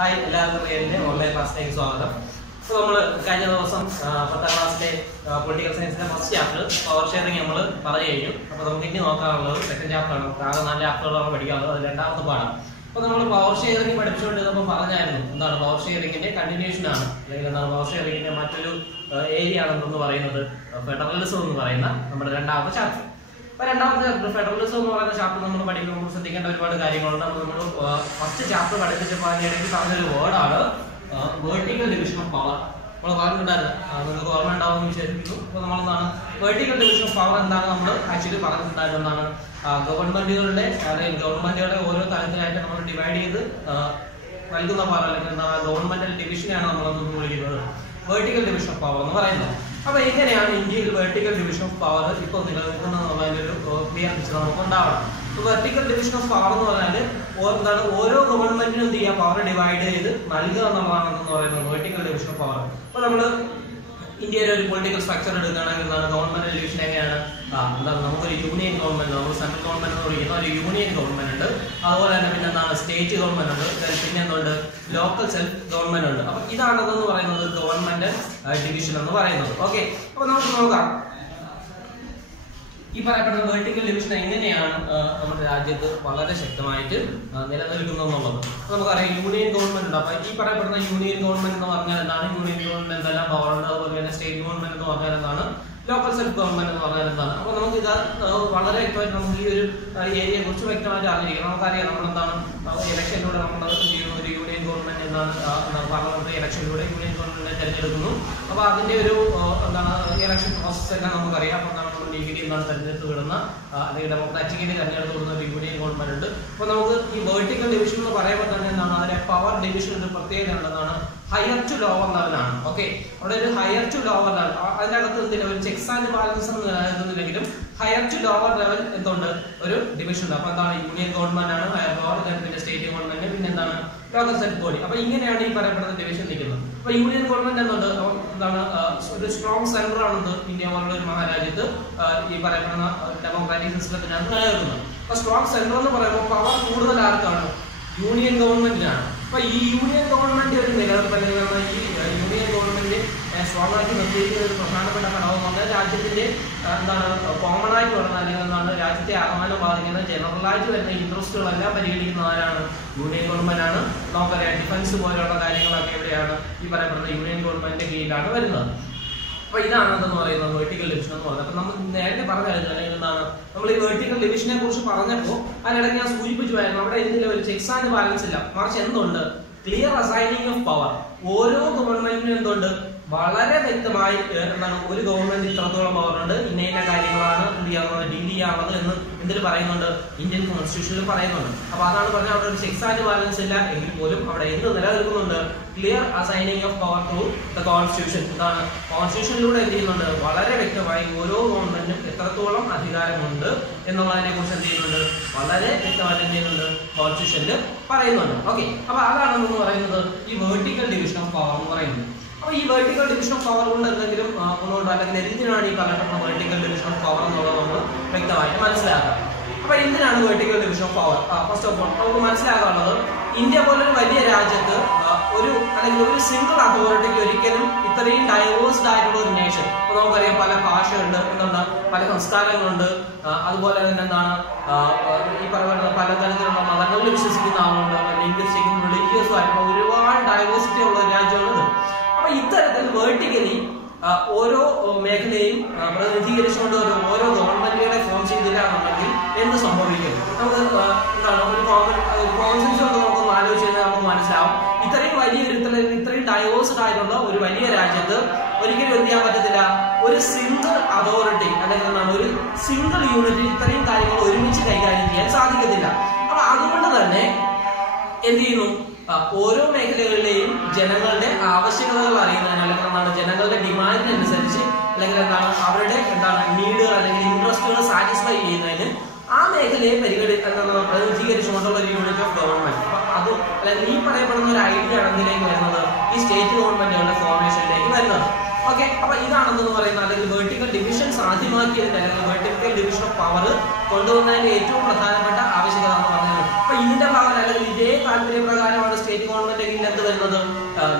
Hi, എല്ലാവർക്കും റിയലിന്റെ online ക്ലാസ്സിലേക്ക് സ്വാഗതം. അപ്പോൾ നമ്മൾ കഴിഞ്ഞ ദിവസം 10ാം ക്ലാസ്സിലെ പൊളിറ്റിക്കൽ സയൻസിന്റെ ഫസ്റ്റ് ചാപ്റ്റർ പവർ ഷെയറിംഗ് നമ്മൾ പറഞ്ഞു കഴിഞ്ഞു. അപ്പോൾ നമുക്ക് ഇനി നോക്കാനുള്ളത് സെക്കൻഡ് ചാപ്റ്ററാണ്. ആകെ 4 ചാപ്റ്ററുകളാണ് പഠിക്കാനുള്ളത്. അത് രണ്ടാമത്തെ പാഠം. അപ്പോൾ നമ്മൾ പവർ ഷെയറിംഗ് പഠിച്ചുകൊണ്ടിരുന്നപ്പോൾ പറഞ്ഞായിരുന്നു എന്താണ് പവർ ഷെയറിംഗിന്റെ കണ്ടിന്യൂഷൻ ആണ്, അല്ലെങ്കിൽ എന്താണ് പവർ ഷെയറിംഗിന്റെ മറ്റൊരു ഏരിയ ആണെന്ന് പറയുന്നത് ഫെഡറലിസം എന്ന് പറയുന്ന നമ്മുടെ രണ്ടാമത്തെ ചാപ്റ്റർ. അപ്പോൾ രണ്ടാമത്തെ ചാപ്റ്റർ ഫെഡറലിസം എന്ന് പറയുന്ന ചാപ്റ്റർ നമ്മൾ പഠിക്കുമ്പോൾ ശ്രദ്ധിക്കേണ്ട ഒരുപാട് കാര്യങ്ങളുണ്ട്. അപ്പോൾ നമ്മൾ ഫസ്റ്റ് ചാപ്റ്റർ പഠിപ്പിച്ചപ്പോൾ അതിനിടയ്ക്ക് പറഞ്ഞൊരു വേർഡാണ് വെർട്ടിക്കൽ ഡിവിഷൻ ഓഫ് പവർ. നമ്മൾ പറഞ്ഞിട്ടുണ്ടായിരുന്നു, നിങ്ങൾക്ക് ഓർമ്മ ഉണ്ടാവുമെന്ന് വിചാരിക്കുന്നു. അപ്പോൾ നമ്മളെന്താണ് വെർട്ടിക്കൽ ഡിവിഷൻ ഓഫ് പവർ എന്താണ് നമ്മൾ ആക്ച്വലി പറഞ്ഞിട്ടുണ്ടായിരുന്നതാണ്. ഗവൺമെന്റുകളുടെ അല്ലെങ്കിൽ ഗവൺമെന്റുകളുടെ ഓരോ തലത്തിലായിട്ട് നമ്മൾ ഡിവൈഡ് ചെയ്ത് നൽകുന്ന പവർ, അല്ലെങ്കിൽ എന്താ ഗവൺമെന്റൽ ഡിവിഷനെയാണ് നമ്മളൊന്ന് വിളിക്കുന്നത് വെർട്ടിക്കൽ ഡിവിഷൻ ഓഫ് പവർ എന്ന് പറയുന്നത്. അപ്പൊ എങ്ങനെയാണ് ഇന്ത്യയിൽ വെർട്ടിക്കൽ ഡിവിഷൻ ഓഫ് പവർ ഇപ്പോൾ നിലനിൽക്കുന്നതിന്റെ ഒരു ക്ലിയർ പിക്ചർ നമുക്ക് ഉണ്ടാവണം. വെർട്ടിക്കൽ ഡിവിഷൻ ഓഫ് പവർ എന്ന് പറഞ്ഞാൽ എന്താണ് ഓരോ ഗവൺമെന്റിനും എന്ത് ചെയ്യുക, പവർ ഡിവൈഡ് ചെയ്ത് നൽകുക എന്നുള്ളതാണെന്ന് പറയുന്നത് വെർട്ടിക്കൽ ഡിവിഷൻ ഓഫ് പവർ. അപ്പൊ നമ്മൾ ഇന്ത്യയിലെ ഒരു പൊളിറ്റിക്കൽ സ്ട്രക്ചർ എടുക്കുകയാണെങ്കിൽ എന്താണ് ഗവൺമെന്റ് ഡിവിഷൻ എങ്ങനെയാണ്, എന്താണ് നമുക്കൊരു യൂണിയൻ ഗവൺമെന്റ്, നമ്മൾ സെൻട്രൽ ഗവൺമെന്റ് എന്ന് വിളിക്കുന്ന ഒരു യൂണിയൻ ഗവൺമെന്റ് ഉണ്ട്. അതുപോലെ തന്നെ പിന്നെ എന്താണ് സ്റ്റേറ്റ് ഗവൺമെന്റ് ഉണ്ട്, പിന്നെ എന്തുണ്ട് ലോക്കൽ സെൽഫ് ഗവൺമെന്റ് ഉണ്ട്. അപ്പൊ ഇതാണെന്ന് പറയുന്നത് ഗവൺമെന്റ് ഡിവിഷൻ എന്ന് പറയുന്നത്. ഓക്കെ, അപ്പൊ നമുക്ക് നോക്കാം ഈ പറയപ്പെടുന്ന വെർട്ടിക്കൽ ഡിവിഷൻ എങ്ങനെയാണ് നമ്മുടെ രാജ്യത്ത് വളരെ ശക്തമായിട്ട് നിലനിൽക്കുന്നത് എന്നുള്ളത്. നമുക്കറിയാം യൂണിയൻ ഗവൺമെന്റ് ഉണ്ട്. അപ്പൊ ഈ പറയപ്പെടുന്ന യൂണിയൻ ഗവൺമെന്റ് എന്ന് പറഞ്ഞാൽ എന്താണ്, യൂണിയൻ ഗവൺമെന്റ് എന്തെല്ലാം പവർ ഉണ്ട്, അതുപോലെ തന്നെ സ്റ്റേറ്റ് ഗവൺമെന്റ് എന്ന് പറഞ്ഞാൽ എന്താണ്, ലോക്കൽ സെൽഫ് ഗവൺമെന്റ് എന്ന് പറഞ്ഞാൽ എന്താണ്. അപ്പൊ നമുക്ക് ഇത് വളരെ വ്യക്തമായിട്ട് നമുക്ക് ഈ ഒരു ഏരിയയെ കുറിച്ച് വ്യക്തമായിട്ട് അറിഞ്ഞിരിക്കണം. നമുക്കറിയാം നമ്മളെന്താണ് ഇലക്ഷനിലൂടെ നമ്മൾ ഒരു യൂണിയൻ ഗവൺമെന്റ് എന്താണ് പാർലമെന്ററി ഇലക്ഷനിലൂടെ യൂണിയൻ ഗവൺമെന്റിനെ തെരഞ്ഞെടുക്കുന്നു. അപ്പൊ അതിന്റെ ഒരു എന്താണ് ഇലക്ഷൻ പ്രോസസ് എല്ലാം നമുക്കറിയാം. അപ്പൊ നമ്മൾ ലീഗലി എന്താണ് തെരഞ്ഞെടുത്ത് വിടുന്ന അല്ലെങ്കിൽ ഡെമോക്രാറ്റിക്കലി തെരഞ്ഞെടുത്ത് വിടുന്ന ഒരു യൂണിയൻ ഗവൺമെന്റ് ഉണ്ട്. അപ്പൊ നമുക്ക് ഈ വെർട്ടിക്കൽ ഡിവിഷൻ എന്ന് പറയുമ്പോൾ തന്നെ എന്താണ് അതിന്റെ പവർ ഡിവിഷൻ ഒരു പ്രത്യേകത ഉണ്ടെന്നാണ്, ഹയർ ടു ലോവർ ലെവലാണ്. ഓക്കെ, അവിടെ ഒരു ഹയർ ടു ലോവർ ലെവൽ, അതിനകത്ത് എന്തിനാ ഒരു ചെക്സ് ആൻഡ് ബാലൻസ് നിലനിൽക്കുന്നില്ലെങ്കിലും ഹയർ ടു ലോവർ ലെവൽ എന്തുണ്ട് ഒരു ഡിവിഷൻ ഉണ്ട്. അപ്പൊ എന്താണ് യൂണിയൻ ഗവൺമെന്റ് ആണ് ഹയർ ലോവർ, പിന്നെ സ്റ്റേറ്റ് ഗവൺമെന്റ്, പിന്നെ എന്താണ് ലോക്കൽ സെൽഫ് ബോഡി. അപ്പൊ ഇങ്ങനെയാണ് ഈ പറയപ്പെടുന്ന ഡിവിഷൻ നിൽക്കുന്നത്. അപ്പൊ യൂണിയൻ ഗവൺമെന്റ് എന്നുണ്ട് എന്താണ് ഒരു സ്ട്രോങ് സെന്റർ ആണെന്ന് ഇന്ത്യ പോലുള്ള ഒരു മഹാരാജ്യത്ത് ഈ പറയപ്പെടുന്ന ഡെമോക്രാറ്റിക് സിസ്റ്റത്തിനകത്ത് നിലനിൽക്കുന്നത്. അപ്പൊ സ്ട്രോങ് സെന്റർ എന്ന് പറയുമ്പോൾ പവർ കൂടുതൽ ആർക്കാണ്, യൂണിയൻ ഗവൺമെന്റിനാണ്. അപ്പൊ ഈ യൂണിയൻ ഗവൺമെന്റ് ഒരു നിലനിൽപ്പ് അല്ലെങ്കിൽ ഈ യൂണിയൻ ഗവൺമെന്റ് സ്ട്രോങ് ആക്കി നിർത്തിയിരിക്കുന്ന ഒരു പ്രധാനപ്പെട്ട ഘടകം എന്ന് പറഞ്ഞാൽ രാജ്യത്തിന്റെ എന്താണ് കോമൺ ആയിട്ട് വരുന്ന അല്ലെങ്കിൽ എന്താണ് രാജ്യത്തെ ആകമാനം ബാധിക്കുന്ന ജനറലായിട്ട് വരുന്ന ഇൻട്രസ്റ്റുകളെല്ലാം പരിഗണിക്കുന്ന ആരാണ്, യൂണിയൻ ഗവൺമെന്റ് ആണ്. നമുക്കറിയാം ഡിഫൻസ് പോലെയുള്ള കാര്യങ്ങളൊക്കെ എവിടെയാണ് ഈ പറയപ്പെടുന്ന യൂണിയൻ ഗവൺമെന്റിന്റെ കീഴിലാണ് വരുന്നത്. അപ്പൊ ഇതാണ് എന്തെന്ന് പറയുന്നത് വെർട്ടിക്കൽ ഡിവിഷൻ എന്ന് പറയുന്നത്. അപ്പൊ നമ്മൾ നേരത്തെ പറഞ്ഞായിരുന്നു അല്ലെങ്കിൽ എന്താണ് നമ്മൾ ഈ വെർട്ടിക്കൽ ഡിവിഷനെ കുറിച്ച് പറഞ്ഞപ്പോൾ അതിനിടയ്ക്ക് ഞാൻ സൂചിപ്പിച്ചുമായിരുന്നു അവിടെ ഇതിൽ ഒരു ചെക്സ് ആൻഡ് ബാലൻസ് ഇല്ല, മറിച്ച് എന്തുണ്ട് ക്ലിയർ അസൈനിങ് ഓഫ് പവർ. ഓരോ ഗവൺമെന്റിനും എന്തുണ്ട് വളരെ വ്യക്തമായി എന്താണ് ഒരു ഗവൺമെന്റ് ഇത്രത്തോളം പവർ ഉണ്ട്, ഇന്ന ഇന്ന കാര്യങ്ങളാണ് എന്ത് ചെയ്യാവുന്നത് ഡീൽ ചെയ്യാവുന്നത് എന്ന് എന്തിൽ പറയുന്നുണ്ട്, ഇന്ത്യൻ കോൺസ്റ്റിറ്റ്യൂഷനിൽ പറയുന്നുണ്ട്. അപ്പൊ അതാണ് പറഞ്ഞാൽ അവിടെ ഒരു ചെക്സ് ആൻഡ് ബാലൻസ് ഇല്ല എങ്കിൽ പോലും അവിടെ എന്ത് നിലനിൽക്കുന്നുണ്ട്, clear assigning of power through the constitution. എന്താണ് കോൺസ്റ്റിറ്റ്യൂഷനിലൂടെ എന്ത് ചെയ്യുന്നുണ്ട് വളരെ വ്യക്തമായി ഓരോ ഗവൺമെന്റിനും എത്രത്തോളം അധികാരമുണ്ട് എന്നുള്ളതിനെ കുറിച്ച് എന്ത് ചെയ്യുന്നുണ്ട് വളരെ വ്യക്തമായിട്ട് എന്ത് ചെയ്യുന്നുണ്ട് കോൺസ്റ്റിറ്റ്യൂഷനിൽ പറയുന്നുണ്ട്. ഓക്കെ, അപ്പൊ അതാണെന്ന് പറയുന്നത് ഈ വെർട്ടിക്കൽ ഡിവിഷൻ ഓഫ് പവർ എന്ന് പറയുന്നത്. അപ്പൊ ഈ വെർട്ടിക്കൽ ഡിവിഷൻ ഓഫ് പവർ കൊണ്ട് എന്തെങ്കിലും ഒന്നുകൊണ്ട് അല്ലെങ്കിൽ എന്തിനാണ് ഈ പറയപ്പെടുന്ന വെർട്ടിക്കൽ ഡിവിഷൻ ഓഫ് പവർ എന്നുള്ളത് നമ്മൾ വ്യക്തമായിട്ട് മനസ്സിലാക്കാം. അപ്പൊ എന്തിനാണ് vertical division of power? First of all നമുക്ക് മനസ്സിലാക്കാനുള്ളത് ഇന്ത്യ പോലൊരു വലിയ രാജ്യത്ത് ഒരു അല്ലെങ്കിൽ ഒരു സിംഗിൾ അതോറിറ്റിക്ക് ഒരിക്കലും ഇത്രയും ഡൈവേഴ്സ്ഡ് ആയിട്ടുള്ള ഒരു നേഷൻ, അപ്പൊ നമുക്കറിയാം പല ഭാഷയുണ്ട്, എന്താണ് പല സംസ്കാരങ്ങളുണ്ട്, അതുപോലെ തന്നെ എന്താണ് ഈ പറയുന്ന പലതരത്തിലുള്ള മതങ്ങളിൽ വിശ്വസിക്കുന്ന ആളുണ്ട്, ലിംഗ്വിസ്റ്റിക്കും റിലീജിയസും ആയിട്ടുള്ള ഒരുപാട് ഡൈവേഴ്സിറ്റി ഉള്ള ഒരു രാജ്യമാണിത്. അപ്പൊ ഇത്തരത്തിൽ വേർട്ടിക്കലി ഓരോ മേഖലയും പ്രതിനിധീകരിച്ചുകൊണ്ട് ഓരോ ഗവൺമെന്റുകളെ ഫോം ചെയ്തില്ല എന്നുണ്ടെങ്കിൽ എന്ത് സംഭവിക്കും, നമുക്ക് എന്താണ് ഒരു കോമൺ സെൻസ് കൊണ്ട് നമുക്കൊന്ന് ആലോചിച്ച് കഴിഞ്ഞാൽ നമുക്ക് മനസ്സിലാവും ഇത്രയും വലിയൊരു ഇത്രയും ഡൈവേഴ്സ്ഡ് ആയിട്ടുള്ള ഒരു വലിയ രാജ്യത്ത് ഒരിക്കലും എന്ത് ചെയ്യാൻ പറ്റത്തില്ല, ഒരു സിംഗിൾ അതോറിറ്റി അല്ലെങ്കിൽ എന്താണ് ഒരു സിംഗിൾ യൂണിറ്റ് ഇത്രയും കാര്യങ്ങൾ ഒരുമിച്ച് കൈകാര്യം ചെയ്യാൻ സാധിക്കത്തില്ല. അപ്പൊ അതുകൊണ്ട് തന്നെ എന്ത് ചെയ്യുന്നു, ഓരോ മേഖലകളിലെയും ജനങ്ങളുടെ ആവശ്യകതകൾ അറിയുന്നതിന് അല്ലെങ്കിൽ എന്താണ് ജനങ്ങളുടെ ഡിമാൻഡിനനുസരിച്ച് അല്ലെങ്കിൽ എന്താണ് അവരുടെ എന്താണ് നീഡുകൾ അല്ലെങ്കിൽ ഇൻട്രസ്റ്റുകൾ സാറ്റിസ്ഫൈ ചെയ്യുന്നതിന് ആ മേഖലയെ പ്രതിനിധീകരിച്ചുകൊണ്ടുള്ള ഒരു യൂണിറ്റ് ഓഫ് ഗവൺമെന്റ്. അപ്പൊ അത് അല്ലെങ്കിൽ ഈ പറയപ്പെടുന്ന ഒരു ഐഡിയ ആണെങ്കിലേക്ക് വരുന്നത് ഈ സ്റ്റേറ്റ് ഗവൺമെന്റുകളുടെ ഫോർമേഷനിലേക്ക് വരുന്നത്. ഓക്കെ, അപ്പൊ ഇതാണെന്ന് പറയുന്നത് അല്ലെങ്കിൽ വെർട്ടിക്കൽ ഡിവിഷൻ സാധ്യമാക്കിയതിന്റെ അല്ലെങ്കിൽ വെർട്ടിക്കൽ ഡിവിഷൻ ഓഫ് പവർ കൊണ്ടുവന്നതിന്റെ ഏറ്റവും പ്രധാനപ്പെട്ട ആവശ്യകത എന്ന് പറഞ്ഞത്. അപ്പൊ ഇതിന്റെ ഭാഗം അല്ലെങ്കിൽ ഇതേ താല്പര്യപ്രകാരമാണ് സ്റ്റേറ്റ് ഗവൺമെന്റ് കീഴിൽ എന്ത് വരുന്നത്